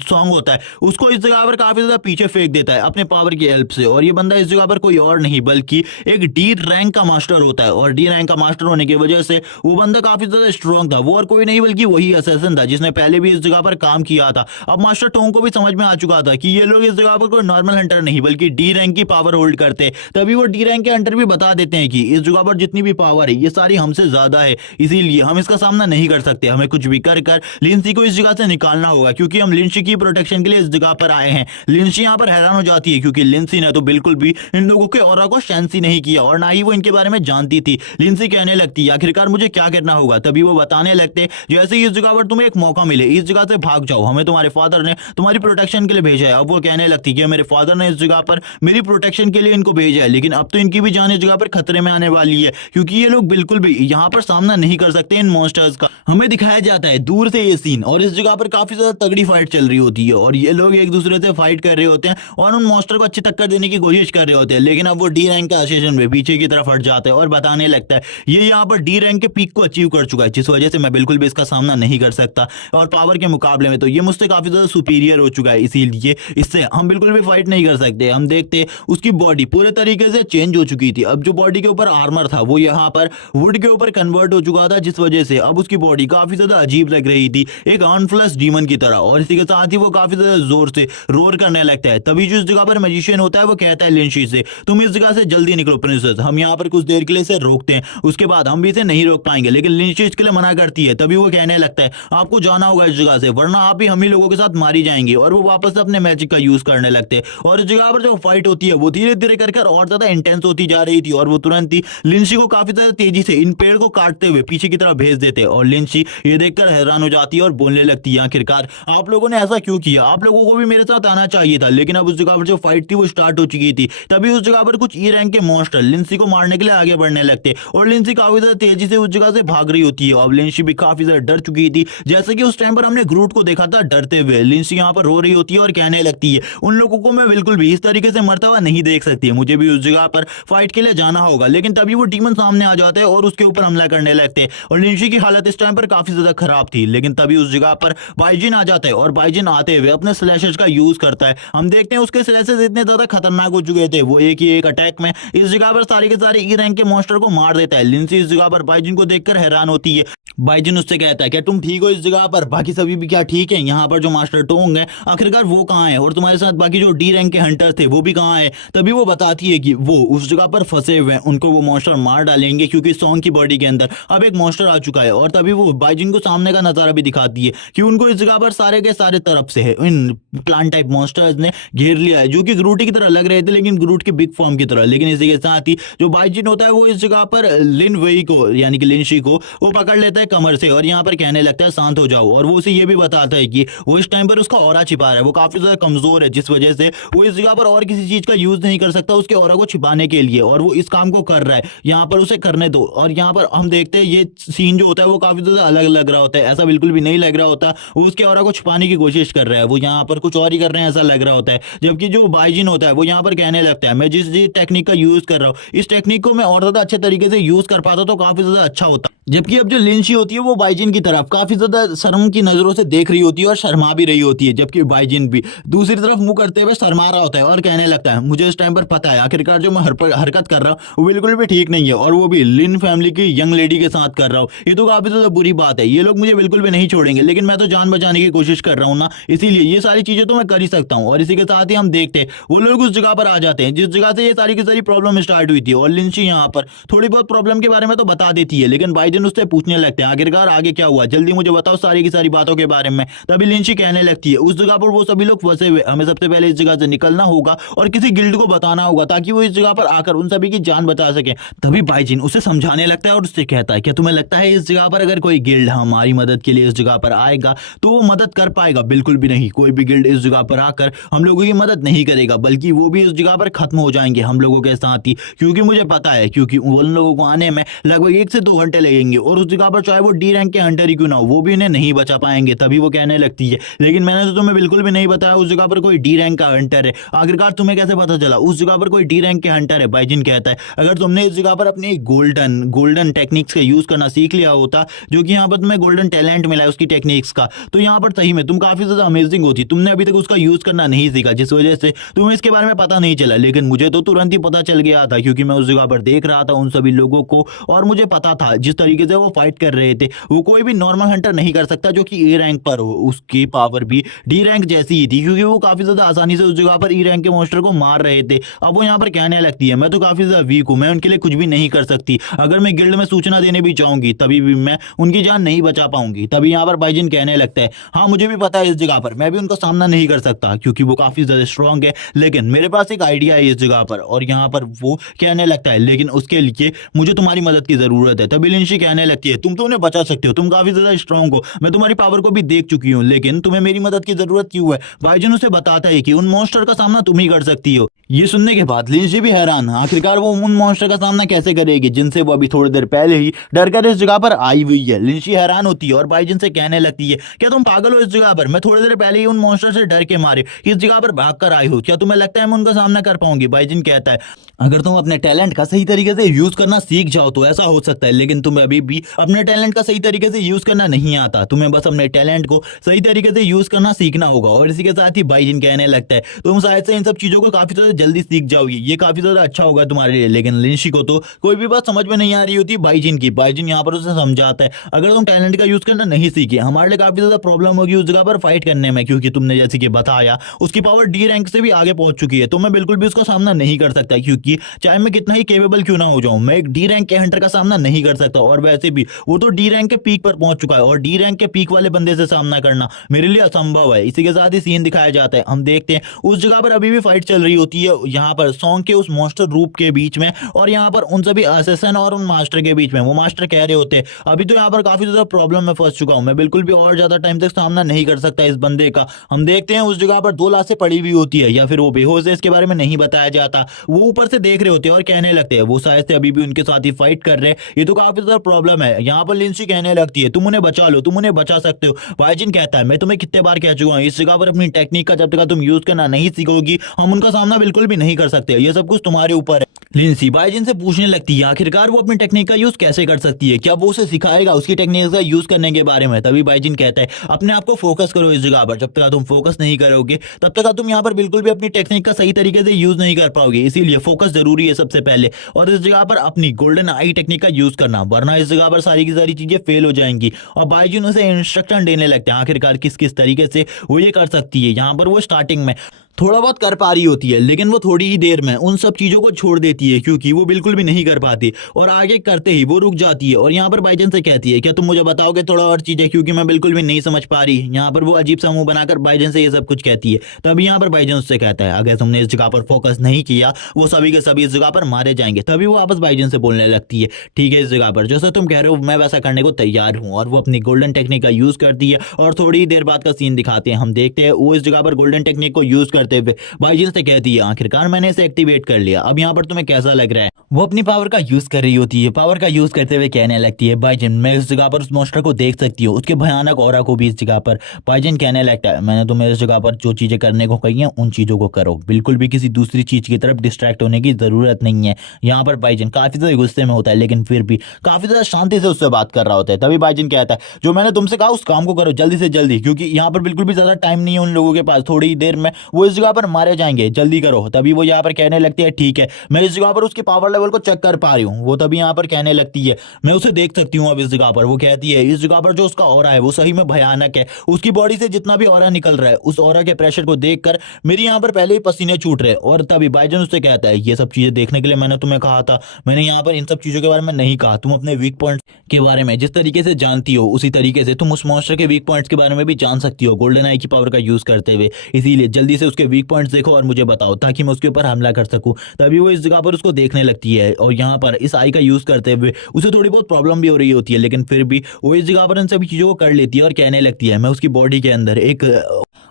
सॉन्ग होता है उसको इस जगह पर काफी ज्यादा पीछे फेंक देता है अपने पावर की हेल्प से। और ये बंदा इस जगह पर कोई और नहीं बल्कि एक डी रैंक का मास्टर होता है और डी रैंक का मास्टर होने की वजह से वो बंदा काफी ज्यादा स्ट्रॉन्ग था। वो और कोई नहीं बल्कि वही असैसिन था जिसने पहले भी इस जगह पर काम किया था। अब मास्टर टोंग को भी समझ में आ चुका था कि ये लोग इस जगह पर कोई नॉर्मल हंटर नहीं बल्कि डी रैंक की पावर होल्ड करते। तभी वो डी रैंक के हंटर भी बता देते हैं कि इस जगह पर जितनी भी पावर है ये सारी हमसे ज्यादा है, इसीलिए हम इसका सामना नहीं कर सकते, हमें कुछ भी कर लिंसी को इस जगह से निकालना होगा क्योंकि हम लिंसी की प्रोटेक्शन के लिए इस जगह पर आए हैं। लिंसी यहाँ पर हैरान हो जाती है क्योंकि लिंसी ने तो बिल्कुल भी इन लोगों के ऑरा को सेंस ही नहीं किया और ना ही वो इनके बारे में जानती थी। लिंसी कहने लगती है आखिरकार मुझे क्या करना होगा। तभी वो बताने लगते जैसे इस जगह पर तुम्हें एक मौका मिले इस जगह से भाग जाओ, हमें तुम्हारे फादर ने तुम्हारी प्रोटेक्शन के लिए भेजा है। अब वो कहने लगती है मेरे फादर ने इस जगह पर मेरी प्रोटेक्शन के लिए इनको भेजा है, लेकिन अब तो इनकी भी जान इस जगह पर खतरे में आने वाली है क्योंकि ये लोग बिल्कुल भी यहाँ पर सामना नहीं कर सकते इन मॉन्स्टर्स का। हमें दिखाया जाता है दूर से ये सीन और इस जगह पर काफी ज्यादा तगड़ी फाइट चल रही होती है और ये लोग एक दूसरे से फाइट कर रहे होते हैं और उन मॉन्स्टर को अच्छी टक्कर देने की कोशिश कर रहे होते हैं। लेकिन अब वो डी रैंक का स्टेशन में पीछे की तरफ हट जाता है और बताने लगता है ये यहाँ पर डी रैंक के पीक को अचीव कर चुका है जिस वजह से मैं बिल्कुल भी इसका सामना नहीं कर सकता और पावर के मुकाबले में तो ये मुझसे काफी ज्यादा सुपीरियर हो चुका है, इसीलिए इससे हम बिल्कुल भी फाइट नहीं कर सकते। हम देखते उसकी बॉडी पूरे तरीके से चेंज हो चुकी थी। अब जो बॉडी के ऊपर आर्मर था वो यहाँ पर वुड के ऊपर कन्वर्ट हो चुका था जिस वजह से अब उसकी बॉडी काफी ज्यादा अजीब लग रही थी, एक अनफ्लश डीमन की तरह। और इसी के साथ ही वो काफी ज्यादा जोर से रोर करने लगता है। तभी जो इस जगह पर मैजिशियन होता है वो कहता है लिंशी से तुम इस जगह से जल्दी निकलो प्रिंसेस, हम यहाँ पर कुछ देर के लिए इसे रोकते हैं, उसके बाद हम भी इसे नहीं रोक पाएंगे। लेकिन लिंशी इसके लिए मना करती है। तभी वो कहने लगता है आपको जाना होगा इस जगह से वरना आप भी हम ही लोगों के साथ मारी जाएंगे। और वो वापस से अपने मैजिक का यूज करने लगते हैं और इस जगह पर जो फाइट होती है वो धीरे धीरे कर और ज्यादा इंटेंस होती जा रही थी और वो तुरंत ही लिंशी को काफी ज्यादा तेजी से इन पेड़ को काटते हुए पीछे की तरफ भेज देते हैं। और लिंशी ये देखकर हैरान हो जाती है और बोलने लगती है आखिरकार आप लोगों ने ऐसा क्यों किया, आप लोगों को भी मेरे साथ आना चाहिए था। लेकिन अब उस जगह पर जो फाइट थी वो स्टार्ट हो चुकी थी। तभी उस जगह पर कुछ ई रैंक के मॉन्स्टर लिंसी को मारने के लिए आगे बढ़ने लगते और लिंसी काफी ज्यादा तेजी से उस जगह से भाग रही होती है। अब लिंसी भी काफी ज्यादा डर चुकी थी, जैसे कि उस टाइम पर हमने ग्रूट को देखा था डरते हुए। लिंसी यहाँ पर रो रही होती है और कहने लगती है उन लोगों को मैं बिल्कुल भी इस तरीके से मरता हुआ नहीं देख सकती, मुझे भी उस जगह पर फाइट के लिए जाना होगा। लेकिन तभी वो डीमन सामने आ जाते हैं और उसके ऊपर हमला करने लगते हैं और लिंसी की हालत इस टाइम पर काफी ज्यादा खराब थी। लेकिन तभी उस जगह पर बाइजिन आ जाता है और बाइजिन आते हुए अपने स्लैशेस का यूज करता है। हम देखते हैं उसके स्लैशेस इतने ज्यादा खतरनाक हो चुके थे वो एक ही एक अटैक में इस जगह पर सारे के सारे ई रैंक के मॉन्स्टर को मार देता है। लिंसी इस जगह पर बाइजिन को देखकर हैरान होती है। बाइजिन उससे कहता है क्या तुम ठीक हो इस जगह पर, बाकी सभी भी क्या ठीक है, यहाँ पर जो मास्टर टोंग है आखिरकार वो कहाँ है और तुम्हारे साथ बाकी जो डी रैंक के हंटर थे वो भी कहाँ है। तभी वो बताती है कि वो उस जगह पर फंसे हुए हैं, उनको वो मॉन्स्टर मार डालेंगे क्योंकि सॉन्ग की बॉडी के अंदर अब एक मॉन्स्टर आ चुका है। और तभी वो बाइजिन को सामने का नजारा भी दिखाती है कि उनको इस जगह पर सारे के सारे तरफ से है इन प्लांट टाइप मॉन्स्टर्स ने घेर लिया है जो कि ग्रूट की तरह लग रहे थे लेकिन ग्रूट की बिग फॉर्म की तरह। लेकिन इसी के साथ ही जो बाइजिन होता है वो इस जगह पर लिन वेई को यानी कि लिंशी को वो पकड़ लेता है कमर से और यहाँ पर कहने लगता है शांत हो जाओ। और वो उसे ये भी बताता है कि वो इस टाइम पर उसका ऑरा छिपा रहा है, वो काफी ज्यादा कमजोर है जिस वजह से वो इस जगह पर और किसी चीज का यूज नहीं कर सकता उसके ऑरा को छिपाने के लिए और वो इस काम को कर रहा है, यहाँ पर उसे करने दो। और यहाँ पर हम देखते हैं ये सीन जो होता है वो काफी ज्यादा अलग लग रहा होता है, ऐसा बिल्कुल भी नहीं लग रहा होता वो उसके ऑरा को छुपाने की कोशिश कर रहा है, वो यहाँ पर कुछ और ही कर रहे हैं ऐसा लग रहा होता है। जबकि जो बाइजिन होता है वो यहाँ पर कहने लगता है मैं जिस टेक्निक का यूज कर रहा हूँ इस टेक्निक को मैं और ज्यादा अच्छे तरीके से यूज कर पाता तो काफी ज्यादा अच्छा होता। जबकि अब जो लिंशी होती है वो बाइजिन की तरफ काफी ज्यादा शर्म की नजरों से देख रही होती है और शर्मा भी रही होती है, जबकि बाइजिन भी दूसरी तरफ मुंह करते हुए शर्मा रहा होता है और कहने लगता है मुझे इस टाइम पर पता है आखिरकार जो मैं हरकत कर रहा हूँ वो बिल्कुल भी ठीक नहीं है, और वो भी लिन फैमिली की यंग लेडी के साथ कर रहा हूँ। ये तो काफी ज्यादा बुरी बात है, ये लोग मुझे बिल्कुल भी नहीं छोड़ेंगे, लेकिन मैं तो जान बचाने की कोशिश कर रहा हूँ ना, इसीलिए ये सारी चीजें तो मैं कर ही सकता हूँ। और इसी के साथ ही हम देखते हैं वो लोग उस जगह पर आ जाते हैं जिस जगह से ये सारी की सारी प्रॉब्लम स्टार्ट हुई थी, और लिंशी यहाँ पर थोड़ी बहुत प्रॉब्लम के बारे में तो बता देती है, लेकिन बाइजन उससे पूछने लगते हैं आखिरकार आगे क्या हुआ, जल्दी मुझे बताओ सारी की सारी बातों के बारे में। तभी लिंशी कहने लगती है उस जगह पर वो सभी लोग फंसे हुए, हमें सबसे पहले इस जगह से निकलना होगा और किसी गिल्ड को बताना होगा ताकि वो इस जगह पर आकर उन सभी की जान बचा सके। तभी बाइजिन उसे समझाने लगता है और उससे कहता है क्या तुम्हें लगता है इस जगह पर अगर कोई गिल्ड हमारी मदद के लिए इस जगह पर आएगा तो वो मदद कर पाएगा? बिल्कुल भी नहीं, कोई भी गिल्ड इस जगह पर आकर हम लोगों की मदद नहीं करेगा, बल्कि वो भी इस जगह पर खत्म हो जाएंगे हम लोगों के साथ ही, क्योंकि मुझे पता है, क्योंकि उन लोगों को आने में लगभग 1 से 2 घंटे लगेंगे और उस जगह पर चाहे वो डी रैंक के हंटर ही क्यों ना हो वो भी इन्हें नहीं बचा पाएंगे। तभी वो कहने लगती है लेकिन मैंने तो तुम्हें बिल्कुल भी नहीं बताया उस जगह पर कोई डी रैंक का हंटर है, आखिरकार तुम्हें कैसे पता चला उस जगह पर कोई डी रैंक के हंटर है? बाइजिन कहता है अगर तुमने इस जगह पर अपनी गोल्डन टेक्निक्स का यूज करना सीख लिया होता, जो कि यहाँ पर तुम्हें गोल्डन टैलेंट मिला है उसकी टेक्निक्स का, तो यहाँ पर सही में तुम काफी ज्यादा अमेजिंग होती। तुमने अभी तक उसका यूज करना नहीं सीखा जिस वजह से तुम्हें इसके बारे में पता नहीं चला, लेकिन मुझे तो तुरंत ही पता चल गया था क्योंकि मैं उस जगह पर देख रहा था उन सभी लोगों को, और मुझे पता था जिस तरीके से वो फाइट कर रहे थे वो कोई भी नॉर्मल हंटर नहीं कर सकता जो कि ए रैंक पर हो, उसकी पावर भी डी रैंक जैसी ही थी क्योंकि वो काफी ज्यादा आसानी से उस जगह पर ई रैंक के मॉन्स्टर को मार रहे थे। अब वो यहाँ पर कहने लगती है मैं तो काफी ज्यादा वीक हूँ, मैं उनके लिए कुछ भी नहीं कर सकती, अगर मैं गिल्ड में सूचना देने भी चाहूंगी तभी भी मैं उनकी जान नहीं बचा पाऊंगी। तभी यहाँ पर बाइजिन कहने लगता है हाँ मुझे भी पता है इस जगह पर मैं भी उनका सामना नहीं कर सकता क्योंकि वो काफी ज्यादा स्ट्रांग है, लेकिन मेरे पास एक आइडिया है इस जगह पर। और यहाँ पर वो कहने लगता है लेकिन उसके लिए मुझे तुम्हारी मदद की जरूरत है। तभी लिंशी कहने लगती है तुम तो उन्हें बचा सकते हो, तुम काफी ज्यादा स्ट्रांग हो, मैं तुम्हारी पावर को भी देख चुकी हूँ, लेकिन तुम्हें मेरी मदद की जरूरत क्यों है? बाइजिन उसे बताता है कि उन मॉन्स्टर का सामना तुम ही कर सकती हो। ये सुनने के बाद लिंशी भी हैरान, आखिरकार वो उन मॉन्स्टर का सामना कैसे करेगी जिनसे वो अभी थोड़ी देर पहले ही डर कर इस जगह पर आई हुई है। लिंशी हैरान होती है और बाइजिन से कहने लगती है क्या तुम पागल हो? इस जगह पर मैं थोड़ी देर पहले ही उन मॉन्स्टर से डर के मारे इस जगह पर भाग कर आई हो, क्या तुम्हें लगता है मैं उनका सामना कर पाऊंगी? बाइजिन कहता है अगर तुम अपने टैलेंट का सही तरीके से यूज करना सीख जाओ तो ऐसा हो सकता है, लेकिन तुम्हें अभी भी अपने टैलेंट का सही तरीके से यूज करना नहीं आता, तुम्हें बस अपने टैलेंट को सही तरीके से यूज करना सीखना होगा। और इसी के साथ ही बाइजिन कहने लगता है तुम शायद से इन सब चीजों को काफी ज्यादा जल्दी सीख जाओगी, ये काफी ज्यादा अच्छा होगा तुम्हारे लिए। लेकिन लिंशी को तो कोई भी बात समझ में नहीं आ रही होती बाइजिन की। बाइजिन यहाँ पर उसे समझाता है अगर तुम टैलेंट का यूज करना नहीं सीखे हमारे लिए काफी ज्यादा प्रॉब्लम होगी उस जगह पर फाइट करने में, क्योंकि तुमने जैसे कि बताया उसकी पावर डी रैंक से भी आगे पहुंच चुकी है, तो मैं बिल्कुल भी उसका सामना नहीं कर सकता, क्योंकि चाहे मैं कितना ही केपेबल क्यों ना हो जाऊं मैं एक डी रैंक के हंटर का सामना नहीं कर सकता। और वैसे भी वो तो डी रैंक के पीक पर पहुंच चुका है और डी रैंक के पीक वाले बंदे से सामना करना मेरे लिए असंभव है। इसी के साथ ही सीन दिखाया जाता है, हम देखते हैं उस जगह पर अभी भी फाइट चल रही होती है यहाँ पर सॉन्ग के उस मॉन्स्टर रूप के बीच में और यहाँ पर उन सभी असेसन और उन मास्टर के बीच में। वो मास्टर कह रहे होते हैं अभी तो यहाँ पर काफी ज्यादा प्रॉब्लम में फंस चुका हूँ, मैं बिल्कुल भी और ज्यादा टाइम तक सामना नहीं कर सकता इस बंदे का। हम देखते हैं उस जगह पर 2 लाशें पड़ी हुई होती है या फिर वो बेहोश है इसके बारे में नहीं बताया जाता, वो ऊपर से देख रहे होते हैं और कहने लगते हैं वो शायद से अभी भी उनके साथ ही फाइट कर रहे हैं, ये तो काफी ज्यादा प्रॉब्लम है। यहाँ पर लिंसी कहने लगती है तुम उन्हें बचा लो, तुम उन्हें बचा सकते हो। बाइजिन कहता है मैं तुम्हें कितने बार कह चुका हूँ इस जगह पर अपनी टेक्निक का जब तक तुम यूज करना नहीं सीखोगी हम उनका सामना बिल्कुल भी नहीं कर सकते, ये सब कुछ तुम्हारे ऊपर है। लिंसी बाइजिन से पूछने लगती है आखिरकार वो अपनी टेक्निक का यूज कैसे कर सकती है, क्या वो उसे सिखाएगा उसकी टेक्निक का यूज करने के बारे में? तभी बाइजिन कहता है अपने आप को फोकस करो इस जगह पर, जब तक तुम फोकस नहीं करोगे तब तक तुम यहाँ पर बिल्कुल भी अपनी टेक्निक का सही तरीके से यूज नहीं कर पाओगे, इसीलिए फोकस जरूरी है सबसे पहले। और इस जगह पर अपनी गोल्डन आई टेक्निक का यूज करना, वरना इस जगह पर सारी की सारी चीजें फेल हो जाएंगी। और बाइजिन उसे इंस्ट्रक्शन देने लगते हैं आखिरकार किस किस तरीके से वो ये कर सकती है। यहाँ पर वो स्टार्टिंग में थोड़ा बहुत कर पा रही होती है, लेकिन वो थोड़ी ही देर में उन सब चीजों को छोड़ देती है क्योंकि वो बिल्कुल भी नहीं कर पाती और आगे करते ही वो रुक जाती है। और यहाँ पर बाइजन से कहती है क्या तुम मुझे बताओगे थोड़ा और चीजें, क्योंकि मैं बिल्कुल भी नहीं समझ पा रही। यहाँ पर वो अजीब सा मुंह बनाकर बाइजन से ये सब कुछ कहती है। तभी यहाँ पर बाइजन उससे कहता है अगर तुमने इस जगह पर फोकस नहीं किया वो सभी के सभी इस जगह पर मारे जाएंगे। तभी वो वापस बाइजन से बोलने लगती है ठीक है इस जगह पर जैसा तुम कह रहे हो मैं वैसा करने को तैयार हूँ। और वो अपनी गोल्डन टेक्निक का यूज करती है और थोड़ी ही देर बाद का सीन दिखाते हैं, हम देखते हैं वो इस जगह पर गोल्डन टेक्निक को यूज करती करते हुए बाइजिन से कहती है आखिरकार मैंने इसे एक्टिवेट कर लिया, अब यहाँ पर तुम्हें कैसा लग रहा है। वो अपनी पावर का यूज कर रही होती है, पावर का यूज करते हुए कहने लगती है बाइजिन मैं इस जगह पर उस मॉन्स्टर को देख सकती हूँ, उसके भयानक ऑरा को भी इस जगह पर। बाइजिन कहने लगता है मैंने तुम्हें इस जगह पर जो चीजें करने को कही हैं उन चीजों को करो, बिल्कुल भी किसी दूसरी चीज की तरफ डिस्ट्रैक्ट होने की जरूरत नहीं है। यहाँ पर बाइजिन काफी ज्यादा गुस्से में होता है लेकिन फिर भी काफी ज्यादा शांति से उससे बात कर रहा होता है। तभी बाइजिन कहता है जो मैंने तुमसे कहा उस काम को करो जल्दी से जल्दी, क्योंकि यहाँ पर बिल्कुल भी ज्यादा टाइम नहीं है उन लोगों के पास, थोड़ी ही देर में वो इस जगह पर मारे जाएंगे, जल्दी करो। तभी वो यहाँ पर कहने लगती है ठीक है मैं इस जगह पर उसकी पावर लेवल को चेक कर पा रही हूँ। वो तभी यहाँ पर कहने लगती है मैं उसे देख सकती हूँ अब इस जगह पर। वो कहती है इस जगह पर जो उसका ऑरा है वो सही में भयानक है, उसकी बॉडी से जितना भी ऑरा निकल रहा है उस ऑरा के प्रेशर को देखकर मेरे यहाँ पर पहले ही पसीने छूट रहे। और तभी बाइजन उससे कहता है ये सब चीजें देखने के लिए मैंने तुम्हें कहा था, मैंने यहाँ पर इन सब चीजों के बारे में नहीं कहा, तुम अपने वीक पॉइंट्स के बारे में जिस तरीके से जानती हो उसी तरीके से तुम उस मॉन्स्टर के वीक पॉइंट्स के बारे में भी जान सकती हो गोल्डन आई की पावर का यूज करते हुए, इसीलिए जल्दी से उसके वीक पॉइंट्स देखो और मुझे बताओ ताकि मैं उसके ऊपर हमला कर सकूं। तभी वो इस जगह पर उसको देखने लगती है और यहाँ पर इस आई का यूज करते हुए उसे थोड़ी बहुत प्रॉब्लम भी हो रही होती है, लेकिन फिर भी वो इस जगह पर इन सभी चीजों को कर लेती है और कहने लगती है मैं उसकी बॉडी के अंदर एक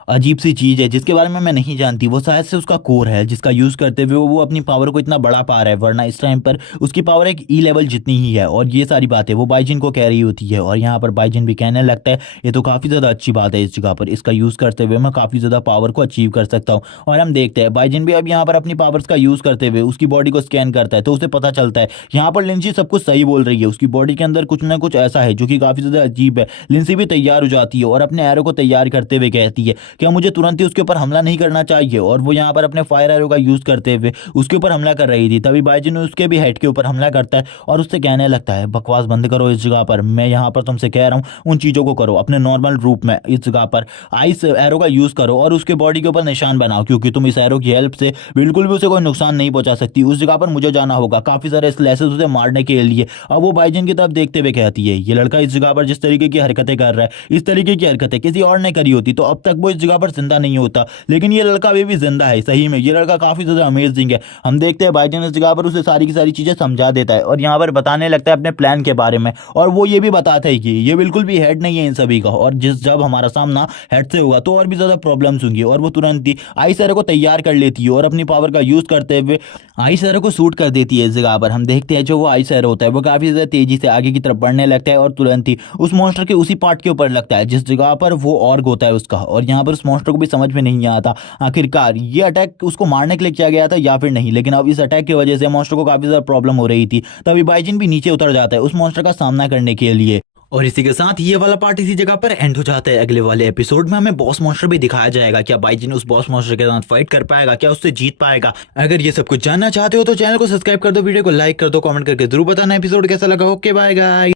अजीब सी चीज है जिसके बारे में मैं नहीं जानती, वो शायद से उसका कोर है जिसका यूज करते हुए वो अपनी पावर को इतना बढ़ा पा रहा है, वरना इस टाइम पर उसकी पावर एक ई लेवल जितनी ही है। और ये सारी बातें वो बाइजिन को कह रही होती है और यहाँ पर बाइजिन भी कहने लगता है ये तो काफी ज्यादा अच्छी बात है, इस जगह पर इसका यूज करते हुए मैं काफी ज्यादा पावर को अचीव कर सकता हूँ। और हम देखते हैं बाइजिन भी अब यहाँ पर अपनी पावर्स का यूज करते हुए उसकी बॉडी को स्कैन करता है तो उसे पता चलता है यहाँ पर लिंसी सब कुछ सही बोल रही है, उसकी बॉडी के अंदर कुछ ना कुछ ऐसा है जो कि काफी ज्यादा अजीब है। लिंसी भी तैयार हो जाती है और अपने एरो को तैयार करते हुए कहती है क्या मुझे तुरंत ही उसके ऊपर हमला नहीं करना चाहिए, और वो यहाँ पर अपने फायर एरो का यूज करते हुए उसके ऊपर हमला कर रही थी। तभी बाइजिन उसके भी हेड के ऊपर हमला करता है और उससे कहने लगता है बकवास बंद करो इस जगह पर, मैं यहाँ पर तुमसे कह रहा हूँ उन चीजों को करो, अपने नॉर्मल रूप में इस जगह पर आइस एरो का यूज करो और उसके बॉडी के ऊपर निशान बनाओ, क्योंकि तुम इस एरो की हेल्प से बिल्कुल भी उसे कोई नुकसान नहीं पहुंचा सकती। उस जगह पर मुझे जाना होगा काफी सारे स्लैशेस उसे मारने के लिए। अब वो बाइजिन की तरफ देखते हुए कहती है ये लड़का इस जगह पर जिस तरीके की हरकतें कर रहा है इस तरीके की हरकतें किसी और ने करी होती तो अब तक वो इस जगह पर जिंदा नहीं होता, लेकिन ये लड़का अभी भी जिंदा है। सही में ये लड़का काफी ज्यादा अमेजिंग है। हम देखते हैं बाइजन इस जगह पर उसे सारी की सारी चीजें समझा देता है और यहाँ पर बताने लगता है अपने प्लान के बारे में, और वो ये भी बताता है कि ये बिल्कुल भी हेड नहीं है इन सभी का, और जब हमारा सामना हेड से होगा तो और भी ज्यादा प्रॉब्लम्स होंगी। और वो तुरंत ही आइस एरो को तैयार कर लेती है और अपनी पावर का यूज करते हुए आइस एरो को शूट कर देती है इस जगह पर। हम देखते हैं जो वो आइस एरो होता है वो काफी ज्यादा तेजी से आगे की तरफ बढ़ने लगता है और तुरंत ही उस मॉन्स्टर के उसी पार्ट के ऊपर लगता है जिस जगह पर वो ऑर्ग होता है उसका। और यहाँ पर उस मॉन्स्टर को भी समझ में नहीं आता आखिरकार ये अटैक उसको मारने के लिए किया गया था या फिर नहीं, लेकिन अब इस अटैक की वजह से मॉन्स्टर को काफी ज्यादा प्रॉब्लम हो रही थी। तभी बाइजिन भी नीचे उतर जाता है उस मॉन्स्टर का सामना करने के लिए। और इसी के साथ ये वाला पार्ट इसी जगह पर एंड हो जाता है। अगले वाले एपिसोड में हमें बॉस मॉन्स्टर भी दिखाया जाएगा, क्या बाइजिन उस बॉस मॉन्स्टर के साथ फाइट कर पाएगा, क्या उससे जीत पाएगा। अगर ये सब कुछ जानना चाहते हो तो चैनल को सब्सक्राइब कर दो, वीडियो को लाइक कर दो, कमेंट करके जरूर बताना एपिसोड कैसा लगा। Okay bye guys.